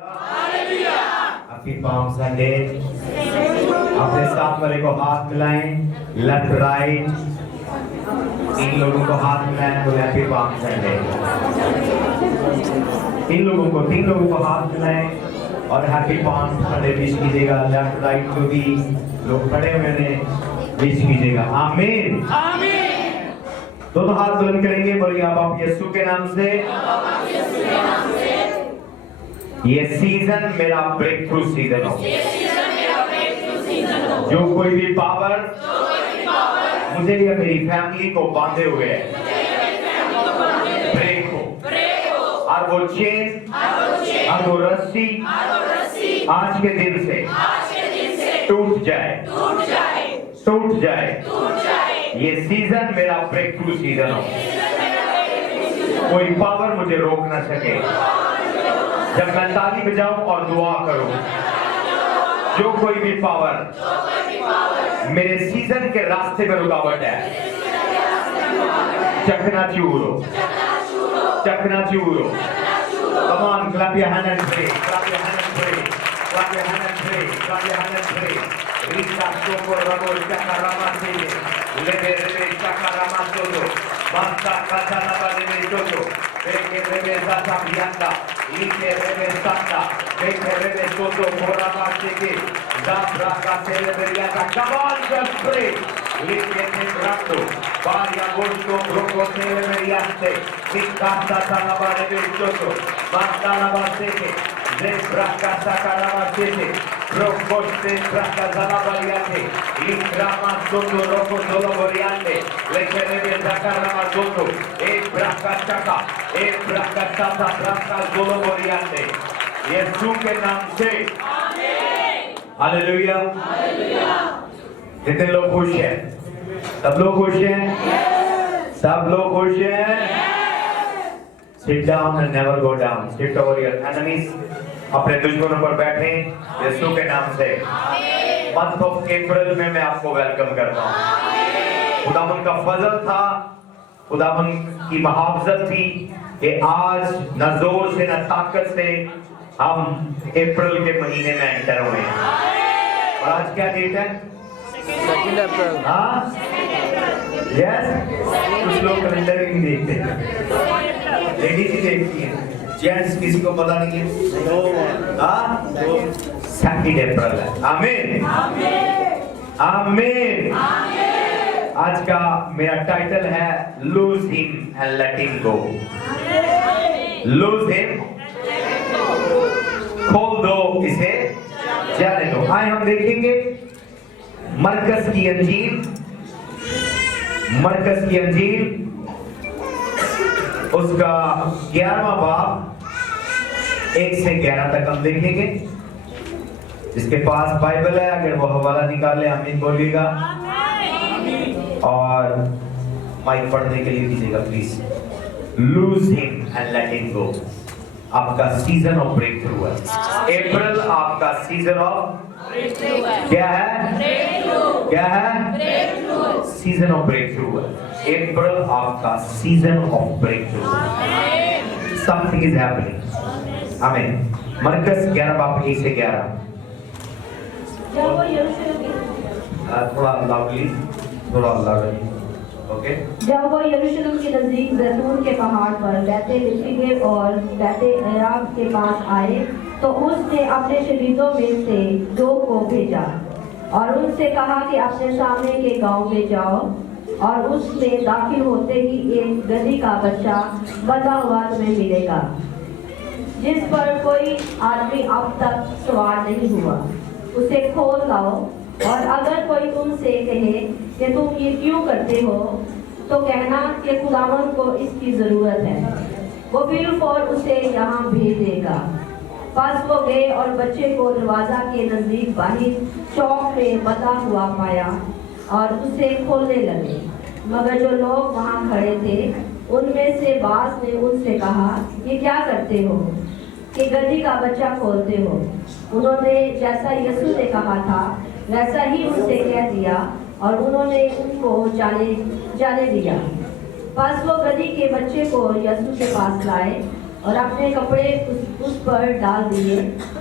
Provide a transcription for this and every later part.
Happy Palm Sunday. अपने साथ वाले को हाथ मिलाएं, लेफ्ट राइट, इन लोगों को हाथ मिलाएं तो हैप्पी पाम संडे। तीन लोगों को हाथ मिलाएं और हैप्पी पाम संडे विश कीजिएगा। लेफ्ट राइट जो भी लोग खड़े हुए हैं विश कीजिएगा। आमीन। दोनों हाथ बुलंद करेंगे, बोलिए आप यीशु के नाम से। ये सीजन मेरा ब्रेक थ्रू सीजन हो। जो कोई भी पावर मुझे या मेरी फैमिली को बांधे हुए है, ब्रेक हो। और वो चेन और वो रस्सी आज के दिन से टूट जाए। ये सीजन मेरा ब्रेक थ्रू सीजन हो। कोई पावर मुझे रोक ना सके जब मैं ताली बजाऊं और दुआ करूं। जो कोई भी पावर मेरे सीजन के रास्ते में रुकावट है, चकनाचूर हो। Come on, clap your hand and pray. Rika soko rabo chakarama seye. Lebe chakarama sodo. Basta katana bale sodo. Beke rebe sata bianda. Like rebe sata. Beke rebe sodo morama seye. Dabra katele beriata. Come on, just pray. Like tembrato. Varia gosto broko tele beriate. Rika sata bale sodo. Basta la basete. Zebra casa carama seye. Proposte braca zalabariate, ingrama soto roco solo boriante, lecherebe zacarama soto, braca chaca, braca chata braca solo boriante. यीशु के नाम से hallelujah. कितने लोग खुश हैं? सब लोग खुश हैं? सब लोग खुश हैं? Sit down and never go down. Sit over your enemies. अपने दुश्मनों पर बैठे यीशु के नाम से। मंथ ऑफ अप्रैल में मैं आपको वेलकम करता हूँ। खुदावन का फजल था, खुदावन की महावजत थी कि आज न जोर से न ताकत से हम अप्रैल के महीने में एंटर हुए हैं। और आज क्या डेट है? 2 अप्रैल। हाँ, यस। कुछ लोग कैलेंडर ही नहीं देखते, लेडीज ही देखती हैं, जेंट्स किसी को पता नहीं है। सेकंड अप्रैल है। आमीन आमीन। आज का मेरा टाइटल है loose him and let him go. Loose him, खोल दो इसे, जाने दो। आए हम देखेंगे मरकस की अंजील उसका 11वां बाब 1 से 11 तक हम देखेंगे। जिसके पास बाइबल है अगर वो हवाला निकाले आमीन बोलिएगा। और माइक पढ़ने के लिए दीजिएगा please. Loose him and let him go. आपका सीजन ऑफ ब्रेक थ्रू है। अप्रैल आपका सीजन ऑफ क्या है? सीजन ऑफ ब्रेक थ्रू है। अप्रैल आपका season of breakthrough. Something is happening. आमीन। मरकस 11 बाब 1 से 11। थोड़ा लाउडली, ओके। जब वो यरूशलेम के नजदीक जैतून के पहाड़ पर बैते और बैते अराब के पास आए तो उसने अपने शरीरों में से 2 को भेजा और उनसे कहा कि अपने सामने के गांव में जाओ और उसमें दाखिल होते ही एक गधी का बच्चा बंधा हुआ तुम्हें मिलेगा जिस पर कोई आदमी अब तक सवार नहीं हुआ। उसे खोल लाओ और अगर कोई तुमसे कहे कि तुम ये क्यों करते हो तो कहना कि खुदावन को इसकी जरूरत है, वो बिल्कुल उसे यहाँ भेज देगा। बस वो गए और बच्चे को दरवाजा के नजदीक बाहर चौक में बंधा हुआ पाया और उसे खोलने लगे। मगर जो लोग वहाँ खड़े थे उनमें से बास ने उनसे कहा, ये क्या करते हो कि गधी का बच्चा खोलते हो? उन्होंने जैसा यीशु ने कहा था वैसा ही उनसे कह दिया और उन्होंने उनको जाने दिया। बस वो गधी के बच्चे को यीशु के पास लाए और अपने कपड़े उस पर डाल दिए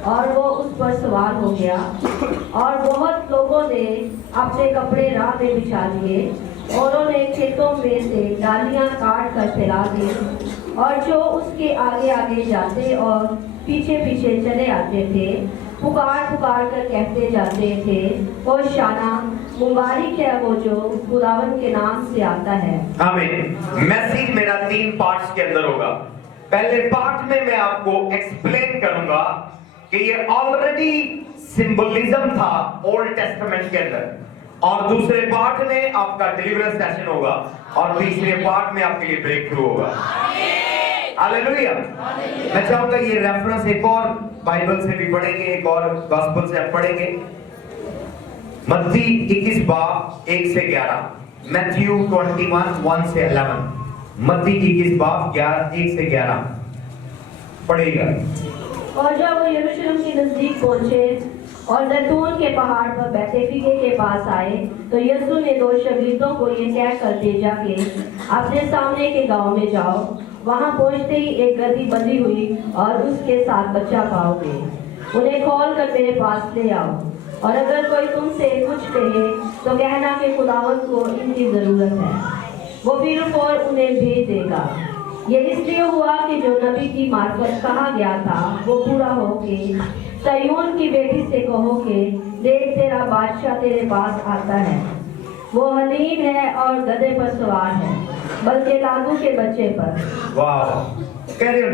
और वो उस पर सवार हो गया। और बहुत लोगों ने अपने कपड़े राह में बिछा दिए और उन्होंने खेतों में से डालियां काट कर फैला दी। और जो उसके आगे आगे जाते और पीछे पीछे चले आते थे पुकार पुकार कर कहते जाते थे, होशाना, मुबारक है वो जो खुदावन के नाम से आता है। आमीन। मैसेज मेरा 3 पार्ट्स के अंदर होगा। पहले पार्ट में मैं आपको एक्सप्लेन करूंगा कि ये ऑलरेडी सिंबलिज्म था ओल्ड टेस्टामेंट के अंदर, और दूसरे पार्ट में आपका डिलीवरेंस सेशन होगा, और तीसरे पार्ट में आपके लिए ब्रेक थ्रू होगा। हालेलुया। मैं चाहूंगा ये रेफरेंस एक और बाइबल से भी पढ़ेंगे, एक और गॉस्पेल से हम पढ़ेंगे। मत्ती 21 बाब 1 से 11, मैथ्यू 21 1 से 11, मत्ती 21 बाब 1 से 11 पढ़ेगा। और जब वो यरूशलेम के नजदीक पहुंचे और जैतून के पहाड़ पर बैतफगे के पास आए तो यीशु ने 2 शागिर्दों को ये कहकर भेजा कि अपने सामने के गांव में जाओ, वहां पहुंचते ही एक गदही बंधी हुई और उसके साथ बच्चा पाओगे, उन्हें खोल कर मेरे पास ले आओ। और अगर कोई तुमसे कुछ कहे तो कहना कि खुदावंद को इनकी जरूरत है, वो फिर उन्हें भेज देगा। ये इसलिए हुआ कि जो नबी की मार्फत कहा गया था वो पूरा हो के सयोन की बेटी से कहो कि देख तेरा बादशाह तेरे पास आता है, वो हलीम है और गधे पर सवार है, बल्कि लागू के बच्चे पर। वाह, carry on,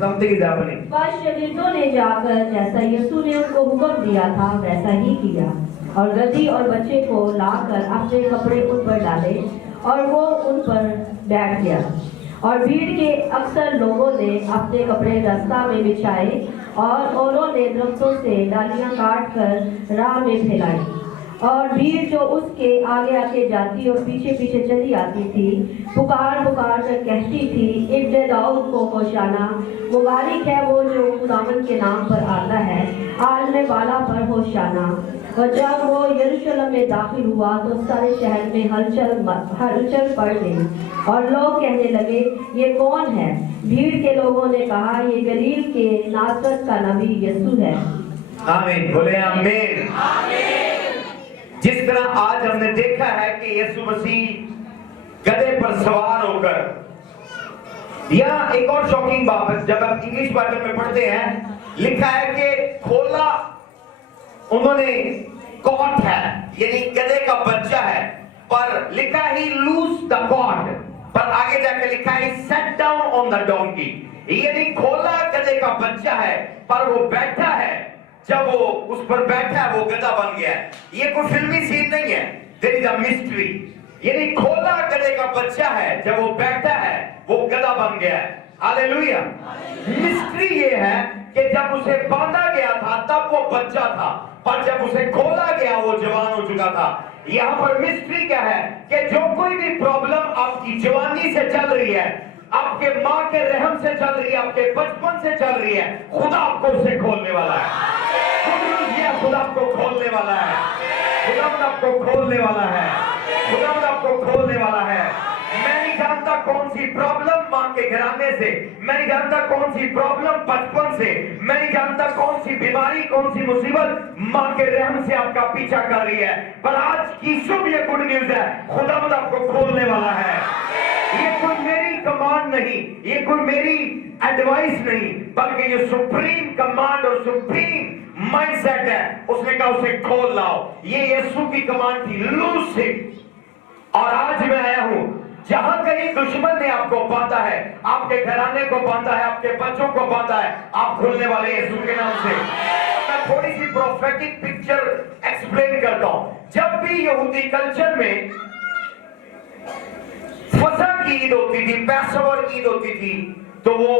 something is happening। बस शागिर्दों ने जाकर जैसा यीशु ने उनको हुक्म दिया था वैसा ही किया, और गधी और बच्चे को लाकर अपने कपड़े उन पर डाले और वो उन पर बैठ गया। और भीड़ के अक्सर लोगों ने अपने कपड़े रास्ता में बिछाए और उन्होंने दरख्तों से डालियां काट कर राह में फैलाई। और भीड़ जो उसके आगे आगे जाती और पीछे पीछे चली आती थी पुकार पुकार कर कहती थी, इब्ने दाऊद को होशाना, मुबारक है वो जो खुदावन के नाम पर आता है, आलम बाला पर होशाना। और जब वो यरूशलेम में दाखिल हुआ तो सारे शहर में हलचल पड़ गई और लोग कहने लगे, ये कौन है? भीड़ के लोगों ने कहा, ये गलील के नासरत का नबी यीशु है। आमीन, बोले आमीन। जिस तरह आज हमने देखा है कि यीशु मसीह गधे पर सवार होकर, यहाँ एक और शॉकिंग बात है, जब आप इंग्लिश बाइबल में पढ़ते हैं लिखा है कि खोला उन्होंने कॉट है, यानी गधे का बच्चा है, पर लिखा ही लूज द कॉट, पर आगे जाकर लिखा है set down on the donkey, यानी खोला गधे का बच्चा है पर वो बैठा है, जब वो उस पर बैठा है वो गधा बन गया है। ये कोई फिल्मी सीन नहीं है, देयर इज अ मिस्ट्री। यानी खोला गधे का बच्चा है, जब वो बैठा है वो गधा बन गया है। हालेलुया। मिस्ट्री ये है कि जब उसे बांधा गया था तब वो बच्चा था, पर जब उसे खोला गया वो जवान हो चुका था। यहाँ पर मिस्ट्री क्या है कि जो कोई भी प्रॉब्लम आपकी जवानी से चल रही है, आपके माँ के रहम से चल रही है, आपके बचपन से चल रही है, खुदा आपको उसे खोलने वाला है। खुदा आपको खोलने वाला है, खुदा आपको खोलने वाला है, खुदा आपको खोलने वाला है। मैं नहीं जानता कौन सी प्रॉब्लम माँ के घराने से, मैं नहीं जानता कौन सी प्रॉब्लम बचपन से, मैं नहीं जानता कौन सी बीमारी, कौन सी मुसीबत माँ के रहम से आपका पीछा कर रही है, पर आज की शुभ ये गुड न्यूज है, खुदा आपको खोलने वाला है। ये कोई मेरी कमांड नहीं, ये कोई मेरी एडवाइस नहीं, बल्कि ये सुप्रीम कमांड और सुप्रीम माइंडसेट है। उसने कहा उसे खोल लाओ, ये यीशु की कमांड थी, लूज हिम। और आज मैं आया हूं जहां कहीं दुश्मन ने आपको बांधा है, आपके घराने को बांधा है, आपके बच्चों को बांधा है, आप खुलने वाले यीशु के नाम से। मैं थोड़ी सी प्रोफेटिक पिक्चर एक्सप्लेन करता हूं। जब भी यहूदी कल्चर में फसह की ईद होती थी, पैसोवर ईद होती थी, तो वो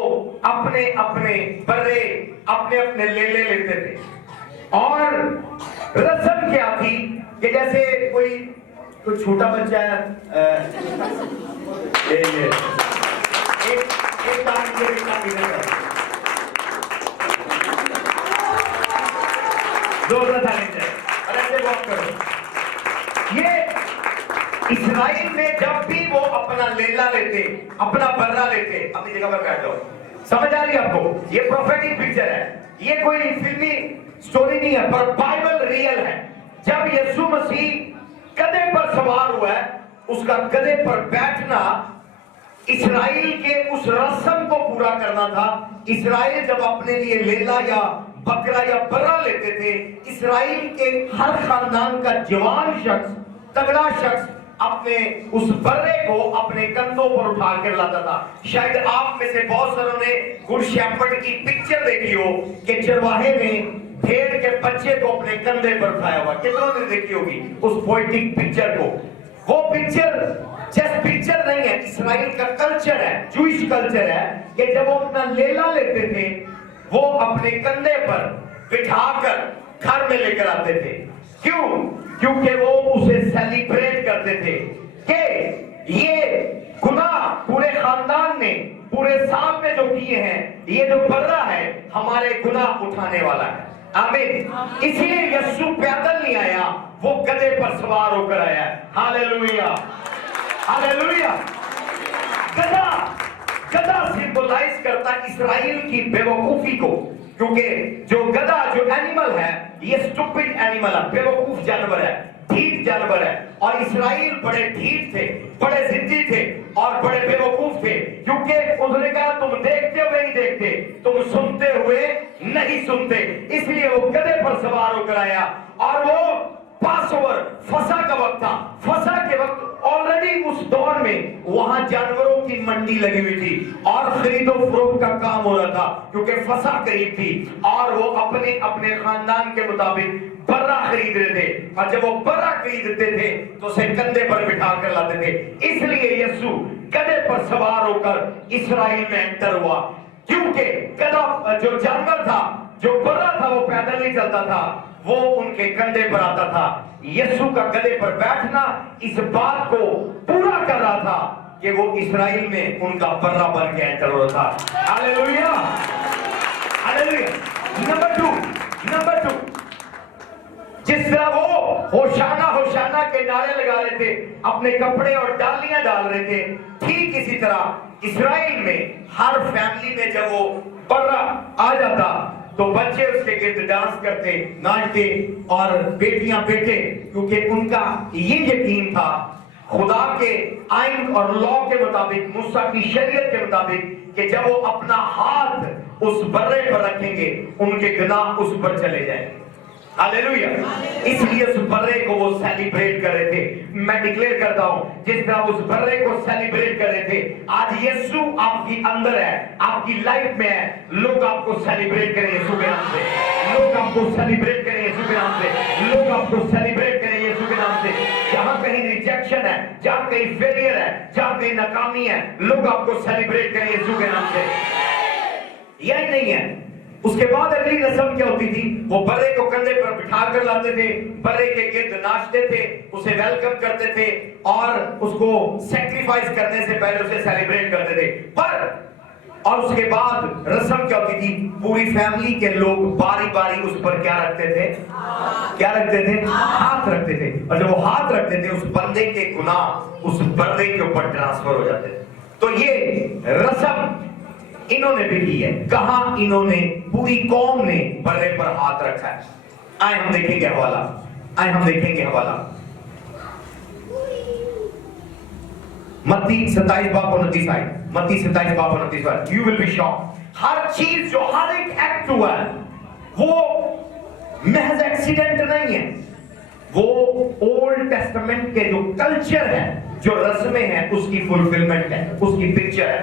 अपने अपने बर्रे अपने अपने ले लेते थे। और रस्म क्या थी कि जैसे कोई छोटा बच्चा है, एक काम ये इस्राइल में जब भी वो अपना लेला लेते, अपना बर्रा लेते, अपनी जगह पर बैठ जाओ, समझ आ रही है आपको? ये प्रोफेटिक पिक्चर है, ये कोई फिल्मी स्टोरी नहीं है, पर बाइबल रियल है। जब यीशु मसीह गधे पर सवार हुआ है, उसका गधे पर बैठना इस्राएल के उस रस्म को पूरा करना था। इस्राएल जब अपने लिए लेला या बकरा या बर्रा लेते थे, इस्राएल के हर खानदान का जवान शख्स, तगड़ा शख्स अपने उस बर्रे को अपने कंधों पर उठा कर लाता था। शायद आप में से बहुत सारों ने गुड शेपर्ड की पिक्चर देखी हो कि चरवाहे ने भेड़ के बच्चे को अपने कंधे पर उठाया हुआ। कितनों ने देखी होगी उस पोएटिक पिक्चर को? वो पिक्चर जस्ट पिक्चर नहीं है, इस्राएल का कल्चर है, जूइश कल्चर है कि जब वो अपना लेला लेते थे, वो अपने कंधे पर बिठाकर घर में लेकर आते थे। क्यों? क्योंकि वो उसे सेलिब्रेट करते थे कि ये गुनाह पूरे खानदान ने, पूरे साहब ने जो किए हैं, ये जो बर्रा है हमारे गुनाह उठाने वाला है। आमीन। इसलिए यीशु पैदल नहीं आया, वो गधे पर सवार होकर आया। Hallelujah, hallelujah. गधा, गधा सिंबलाइज करता इस्राएल की बेवकूफी को, क्योंकि जो गधा, जो एनिमल है, ये स्टूपिड एनिमल है, बेवकूफ जानवर है, ढीठ जानवर है। और इस्राएल बड़े ढीठ थे, बड़े जिद्दी थे और बड़े बेवकूफ थे, क्योंकि उन्होंने कहा तुम देखते हुए नहीं देखते, तुम सुनते हुए नहीं सुनते। इसलिए वो गधे पर सवार होकर आया। और वो पासओवर, फसा का वक्त था। फसा के वक्त ऑलरेडी उस दौर में वहां जानवरों की मंडी लगी हुई थी और खरीदो फरोख्त का काम हो रहा था, क्योंकि फसा करीब थी और वो अपने अपने खानदान के मुताबिक बर्रा खरीद रहे थे। और जब वो बर्रा खरीदते थे तो उसे कंधे पर बिठा कर लाते थे। इसलिए यीशु गधे पर सवार होकर इस्राएल में एंटर हुआ, क्योंकि गधा जो जानवर था, जो बर्रा था, वो पैदल नहीं चलता था, वो उनके कंधे पर आता था। यीशु का गधे पर बैठना इस बात को पूरा कर रहा था कि वो इस्राएल में उनका बर्रा बन के एंटर हो रहा था। Hallelujah, hallelujah. नंबर टू, जिस तरह वो होशाना होशाना के नारे लगा रहे थे, अपने कपड़े और डालियां डाल रहे थे, ठीक इसी तरह इस्राएल में हर फैमिली में जब वो बर्रा आ जाता तो बच्चे उसके गिर्द डांस करते, नाचते और बेटियां बेटे, क्योंकि उनका ये यकीन था खुदा के आइन और लॉ के मुताबिक, मूसा की शरीयत के मुताबिक, कि जब वो अपना हाथ उस बर्रे पर रखेंगे उनके गुनाह उस पर चले जाएंगे। हालेलुया। इसलिए उस बर्रे को वो सेलिब्रेट कर रहे थे। मैं डिक्लेयर करता हूं, जिस तरह उस बर्रे को सेलिब्रेट कर रहे थे, आज यीशु आपकी अंदर है, आपकी लाइफ में है। लोग आपको सेलिब्रेट करें यीशु के नाम से, लोग आपको सेलिब्रेट करें यीशु के नाम से, लोग आपको सेलिब्रेट करें यीशु के नाम से। जहां कहीं रिजेक्शन है, जहां कहीं फेलियर है, जहां कहीं नाकामी है, लोग आपको सेलिब्रेट करें यीशु के नाम से। यही नहीं है, उसके बाद अगली रस्म क्या होती थी? वो बर्रे को कंधे पर बिठा कर लाते थे, बर्रे के गिर्द नाचते थे, उसे वेलकम करते थे और उसको सैक्रिफाइस करने से पहले उसे सेलिब्रेट करते थे। और उसके बाद रस्म क्या होती थी? पूरी फैमिली के लोग बारी बारी उस पर क्या रखते थे? क्या रखते थे? हाथ रखते थे। और जब वो हाथ रखते थे, उस बंदे के गुनाह उस बर्रे के ऊपर ट्रांसफर हो जाते थे। तो ये रस्म इन्होंने भी की है। कहां इन्होंने? पूरी कौम ने बर्रे पर हाथ रखा है। आए हम देखेंगे हवाला, आए हम देखेंगे हवाला। मत्ती 27:29 आए, मत्ती 27:29। You will be shocked. हर चीज जो, हर एक एक्ट हुआ है, वो महज एक्सीडेंट नहीं है। वो ओल्ड टेस्टामेंट के जो कल्चर है, जो रस्में हैं, उसकी फुलफिलमेंट है, उसकी पिक्चर है,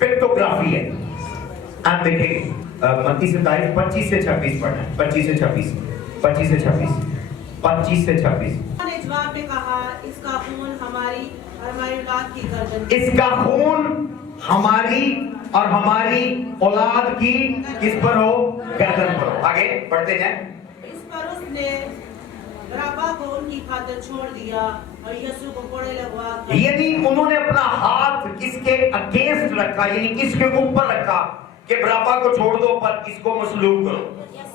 पिक्टोग्राफी है। आप देखेंगे मत्ती 27:25 से 26 पढ़ना है। 25 से 26, 25 से 26, 25 से 26। ने जवाब में कहा, इसका खून हमारी और हमारी औलाद की गर्दन, इसका खून हमारी और हमारी औलाद की किस पर हो? गर्दन पर हो। आगे बढ़ते जाएं। इस पर उसने बराबा को उनकी खातिर छोड़ दिया और यीशु को कोड़े लगवा, यानी उन्होंने अपना हाथ किसके अगेंस्ट रखा, यानी किसके ऊपर रखा कि बराबा को छोड़ दो, पर इसको मसलूब करो,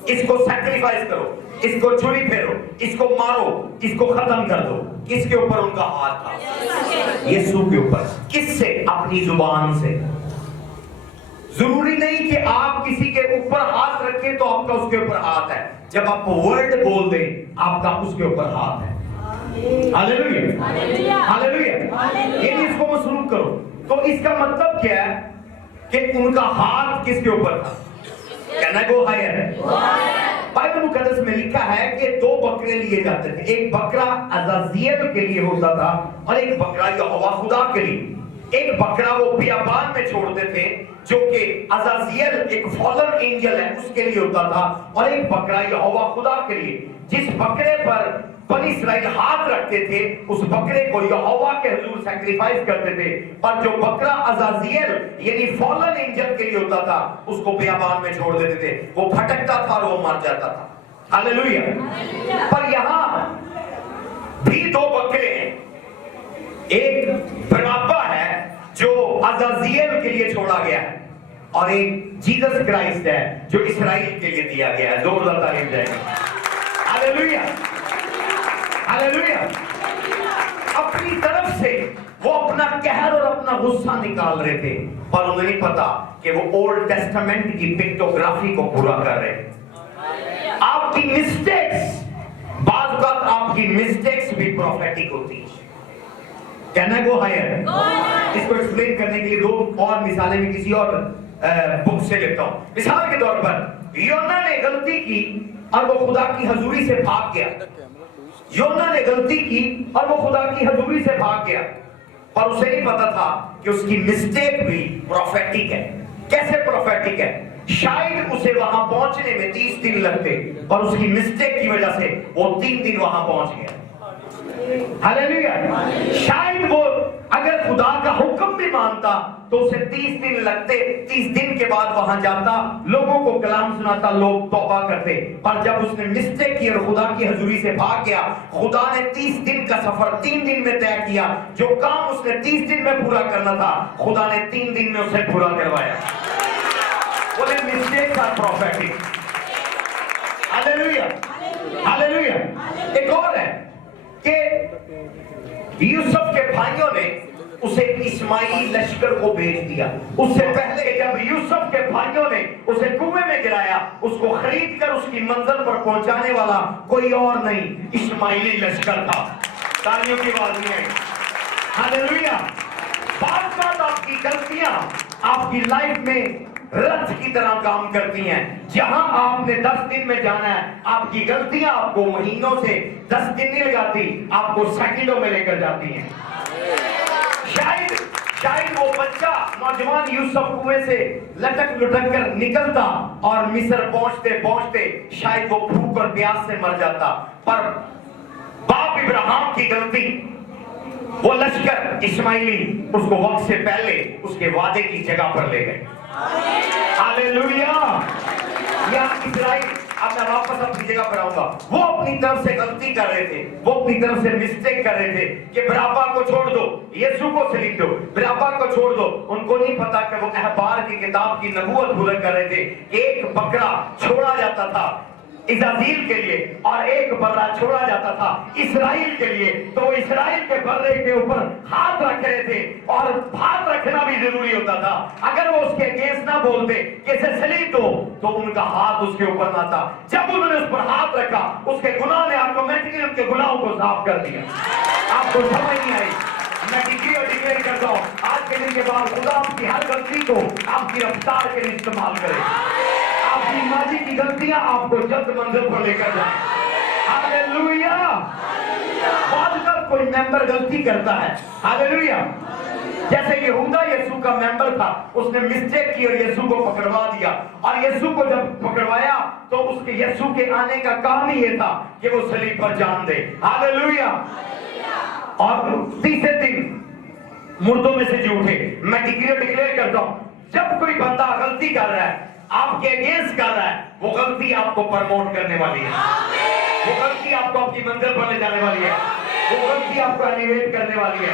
इसको सैक्रिफाइस करो, इसको छुरी फेरो, इसको मारो, इसको खत्म कर दो। किसके ऊपर उनका हाथ था? यीशु के ऊपर। किससे? अपनी जुबान से। ضروری نہیں کہ آپ کسی کے اوپر ہاتھ رکھیں تو آپ کا اس کے اوپر ہاتھ ہے. جب آپ ورڈ بول دیں آپ کا اس کے اوپر ہاتھ ہے. ہاللیلویا ہاللیلویا. یعنی اس کو مصروف کرو. تو اس کا مطلب کیا ہے کہ ان کا ہاتھ کس کے اوپر تھا؟ کہنا گو ہائر ہے. بائبل مقدس میں لکھا ہے کہ 2 بکرے لیے جاتے تھے. ایک بکرا عزازیل کے لیے ہوتا تھا اور ایک بکرا یہوہ خدا کے لیے. ایک بکرا وہ بیابان میں چھوڑتے تھے جو کہ عزازیل ایک فالن اینجل ہے اس کے لیے ہوتا تھا, اور ایک بکرا یہوہ خدا کے لیے. جس بکرے پر بنی اسرائیل ہاتھ رکھتے تھے اس بکرے کو یہوہ کے حضور سیکریفائز کرتے تھے, اور جو بکرا عزازیل یعنی فالن اینجل کے لیے ہوتا تھا اس کو بیابان میں چھوڑ دیتے تھے. وہ بھٹکتا تھا اور وہ مر جاتا تھا. ہاللیلویا. پر یہاں بھی 2 بکرے ہیں. ایک بڑابا ہے جو عزازیل کے لیے چھوڑا گیا ہے, اور ایک جیسس کرائسٹ ہے جو اسرائیل کے لیے دیا گیا ہے. زوردار تعریف جائے گا. ہاللیلویا ہاللیلویا. اپنی طرف سے وہ اپنا قہر اور اپنا غصہ نکال رہے تھے, پر انہیں نہیں پتا کہ وہ اولڈ ٹیسٹمنٹ کی پکٹوگرافی کو پورا کر رہے ہیں. آپ کی مسٹیکس, بعض اوقات آپ کی مسٹیکس بھی پروفیٹک ہوتی ہیں. کہنا گو ہائر. اس کو ایکسپلین کرنے کے لیے 2 اور مثالیں میں کسی اور بک سے لیتا ہوں. مثال کے طور پر یونا نے غلطی کی اور وہ خدا کی حضوری سے بھاگ گیا. یونا نے غلطی کی اور وہ خدا کی حضوری سے بھاگ گیا, پر اسے نہیں پتا تھا کہ اس کی مسٹیک بھی پروفیٹک ہے. کیسے پروفیٹک ہے؟ شاید اسے وہاں پہنچنے میں 30 دن لگتے, اور اس کی مسٹیک کی وجہ سے وہ 3 دن وہاں پہنچ گیا. ہاللیلویا. شاید وہ اگر خدا کا حکم بھی مانتا تو اسے 30 دن لگتے, 30 دن کے بعد وہاں جاتا, لوگوں کو کلام سناتا, لوگ توبہ کرتے. پر جب اس نے مسٹیک کی اور خدا کی حضوری سے بھاگ گیا, خدا نے 30 دن کا سفر 3 دن میں طے کیا. جو کام اس نے 30 دن میں پورا کرنا تھا خدا نے 3 دن میں اسے پورا کروایا. بولے مسٹیکس آر پروفیٹک. ہاللیلویا ہاللیلویا. ایک اور ہے کہ یوسف کے بھائیوں نے اسے اسماعیلی لشکر کو بھیج دیا. اس سے پہلے جب یوسف کے بھائیوں نے اسے کنویں میں گرایا, اس کو خرید کر اس کی منزل پر پہنچانے والا کوئی اور نہیں, اسماعیلی لشکر تھا. تالیوں کی آواز نہیں آئی. ہاللیلویا. بعض بات آپ کی غلطیاں آپ کی لائف میں رتھ کی طرح کام کرتی ہیں. جہاں آپ نے 10 دن میں جانا ہے, آپ کی غلطیاں آپ کو مہینوں سے 10 دن نہیں لگاتی, آپ کو سیکنڈوں میں لے کر جاتی ہیں. شاید وہ بچہ نوجوان یوسف کنویں سے لٹک لٹک کر نکلتا اور مصر پہنچتے پہنچتے شاید وہ بھوک اور پیاس سے مر جاتا, پر باپ ابراہیم کی غلطی, وہ لشکر اسماعیلی اس کو وقت سے پہلے اس کے وعدے کی جگہ پر لے گئے. ہاللیلویا. یا اسرائیل, اب میں واپس اپنی جگہ پر آؤں گا, وہ اپنی طرف سے غلطی کر رہے تھے, وہ اپنی طرف سے مسٹیک کر رہے تھے کہ برابا کو چھوڑ دو, یسوع کو سلیب دو, برابا کو چھوڑ دو. ان کو نہیں پتا کہ وہ احبار کی کتاب کی نبوت پورا کر رہے تھے. ایک بکرا چھوڑا جاتا تھا عزازیل کے لیے اور ایک برہ چھوڑا جاتا تھا اسرائیل کے لیے. تو اسرائیل کے برے کے اوپر ہاتھ رکھ رہے تھے, اور ہاتھ رکھنا بھی ضروری ہوتا تھا. اگر وہ اس کے اگینسٹ نہ بولتے کہ اسے سلیب دو تو ان کا ہاتھ اس کے اوپر نہ تھا. جب انہوں نے اس پر ہاتھ رکھا, اس کے گناہ نے آٹومیٹکلی ان کے گناہوں کو صاف کر دیا. آپ کو سمجھ نہیں آئی؟ میں ڈگری اور ڈکلیئر کرتا ہوں, آج کے دن کے بعد خدا آپ کی ہر غلطی کو آپ کی رفتار کے لیے استعمال کرے. آپ کی ماضی کی غلطیاں آپ کو جلد منزل پر لے کر جائیں. ہاللیلویا. بعض اوقات کوئی ممبر غلطی کرتا ہے, ہاللیلویا, جیسے یہودا یسوع کا ممبر تھا, اس نے مسٹیک کی اور یسوع کو پکڑوا دیا, اور یسوع کو جب پکڑوایا تو اس کے یسوع کے آنے کا کام ہی یہ تھا کہ وہ صلیب پر جان دے. ہاللیلویا. اور تیسرے دن مردوں میں سے جو اٹھے. میں ڈکلیئر کرتا ہوں, جب کوئی بندہ غلطی کر رہا ہے, آپ کے اگینسٹ کر رہا ہے, وہ غلطی آپ کو پرموٹ کرنے والی ہے, وہ غلطی آپ کو آپ کی منزل پر لے جانے والی ہے, وہ غلطی آپ کو ایلیویٹ کرنے والی ہے,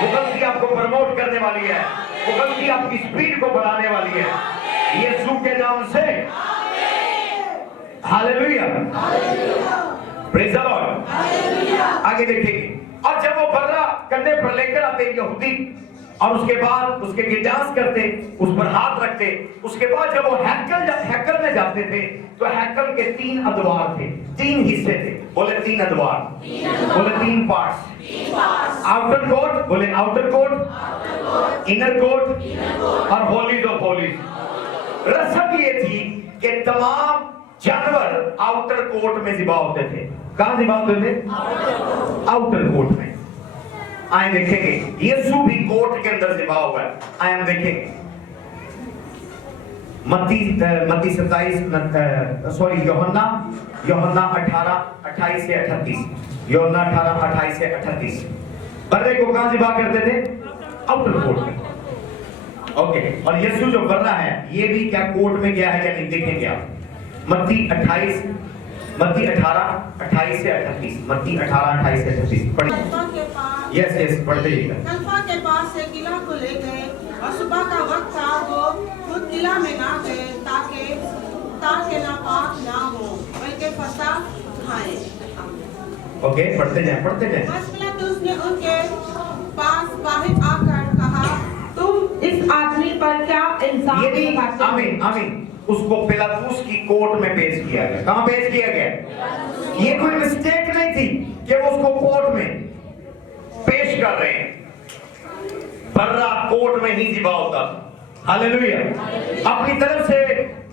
وہ غلطی آپ کو پرموٹ کرنے والی ہے, وہ غلطی آپ کی سپیڈ کو بڑھانے والی ہے. یسوع کے نام سے ہاللیلویا. پریز دی لارڈ. آگے دیکھیں گے. اور جب وہ برہ کندھے پر لے کر آتے یہودی اور اس کے بعد اس کے ڈانس کرتے، اس پر ہاتھ رکھتے. اس کے بعد جب وہ ہیکل میں جاتے تھے تو ہیکل کے 3 ادوار تھے، 3 حصے تھے. بولے 3 ادوار، بولے 3 پارٹس. آؤٹر کورٹ، بولے آؤٹر کورٹ، انر کورٹ اور ہولیز آف ہولیز. رسم یہ تھی کہ تمام جانور آؤٹر کورٹ میں ذبح ہوتے تھے. کہاں ذبح ہوتے تھے؟ آؤٹر کورٹ میں. آئیں دیکھیں گے یسوع بھی کورٹ کے اندر ذبح ہوا ہے. آئیں دیکھیں گے متی 27 سوری یوحنا 18:28 سے 38. یوحنا 18:28 سے 38. برے کو کہاں ذبح کرتے تھے؟ آؤٹر کورٹ میں. اوکے. اور یسوع جو بر رہا ہے یہ بھی کیا کورٹ میں گیا ہے یا نہیں دیکھیں گے آپ. متی 18:28 سے 38. متی 18:28 سے 38 پڑھیں. یس پڑھتے ہی. خلفہ کے پاس سے قلعہ کو لے گئے اور صبح کا وقت تھا. وہ خود قلعہ میں نہ گئے تاکہ ناپاک نہ ہو بلکہ فساد کھائیں. اوکے پڑھتے جائیں. پلاتوس نے ان کے پاس باہر آ کر کہا تم اس آدمی پر کیا انصاف دکھاتے ہو؟ آمین. اس کو پلاتوس کی کورٹ میں پیش کیا گیا. کہاں پیش کیا گیا؟ یہ کوئی مسٹیک نہیں تھی کہ وہ اس کو کورٹ میں پیش کر رہے ہیں. برہ کورٹ میں ہی ذبح ہوتا تھا. ہاللیلویا. اپنی طرف سے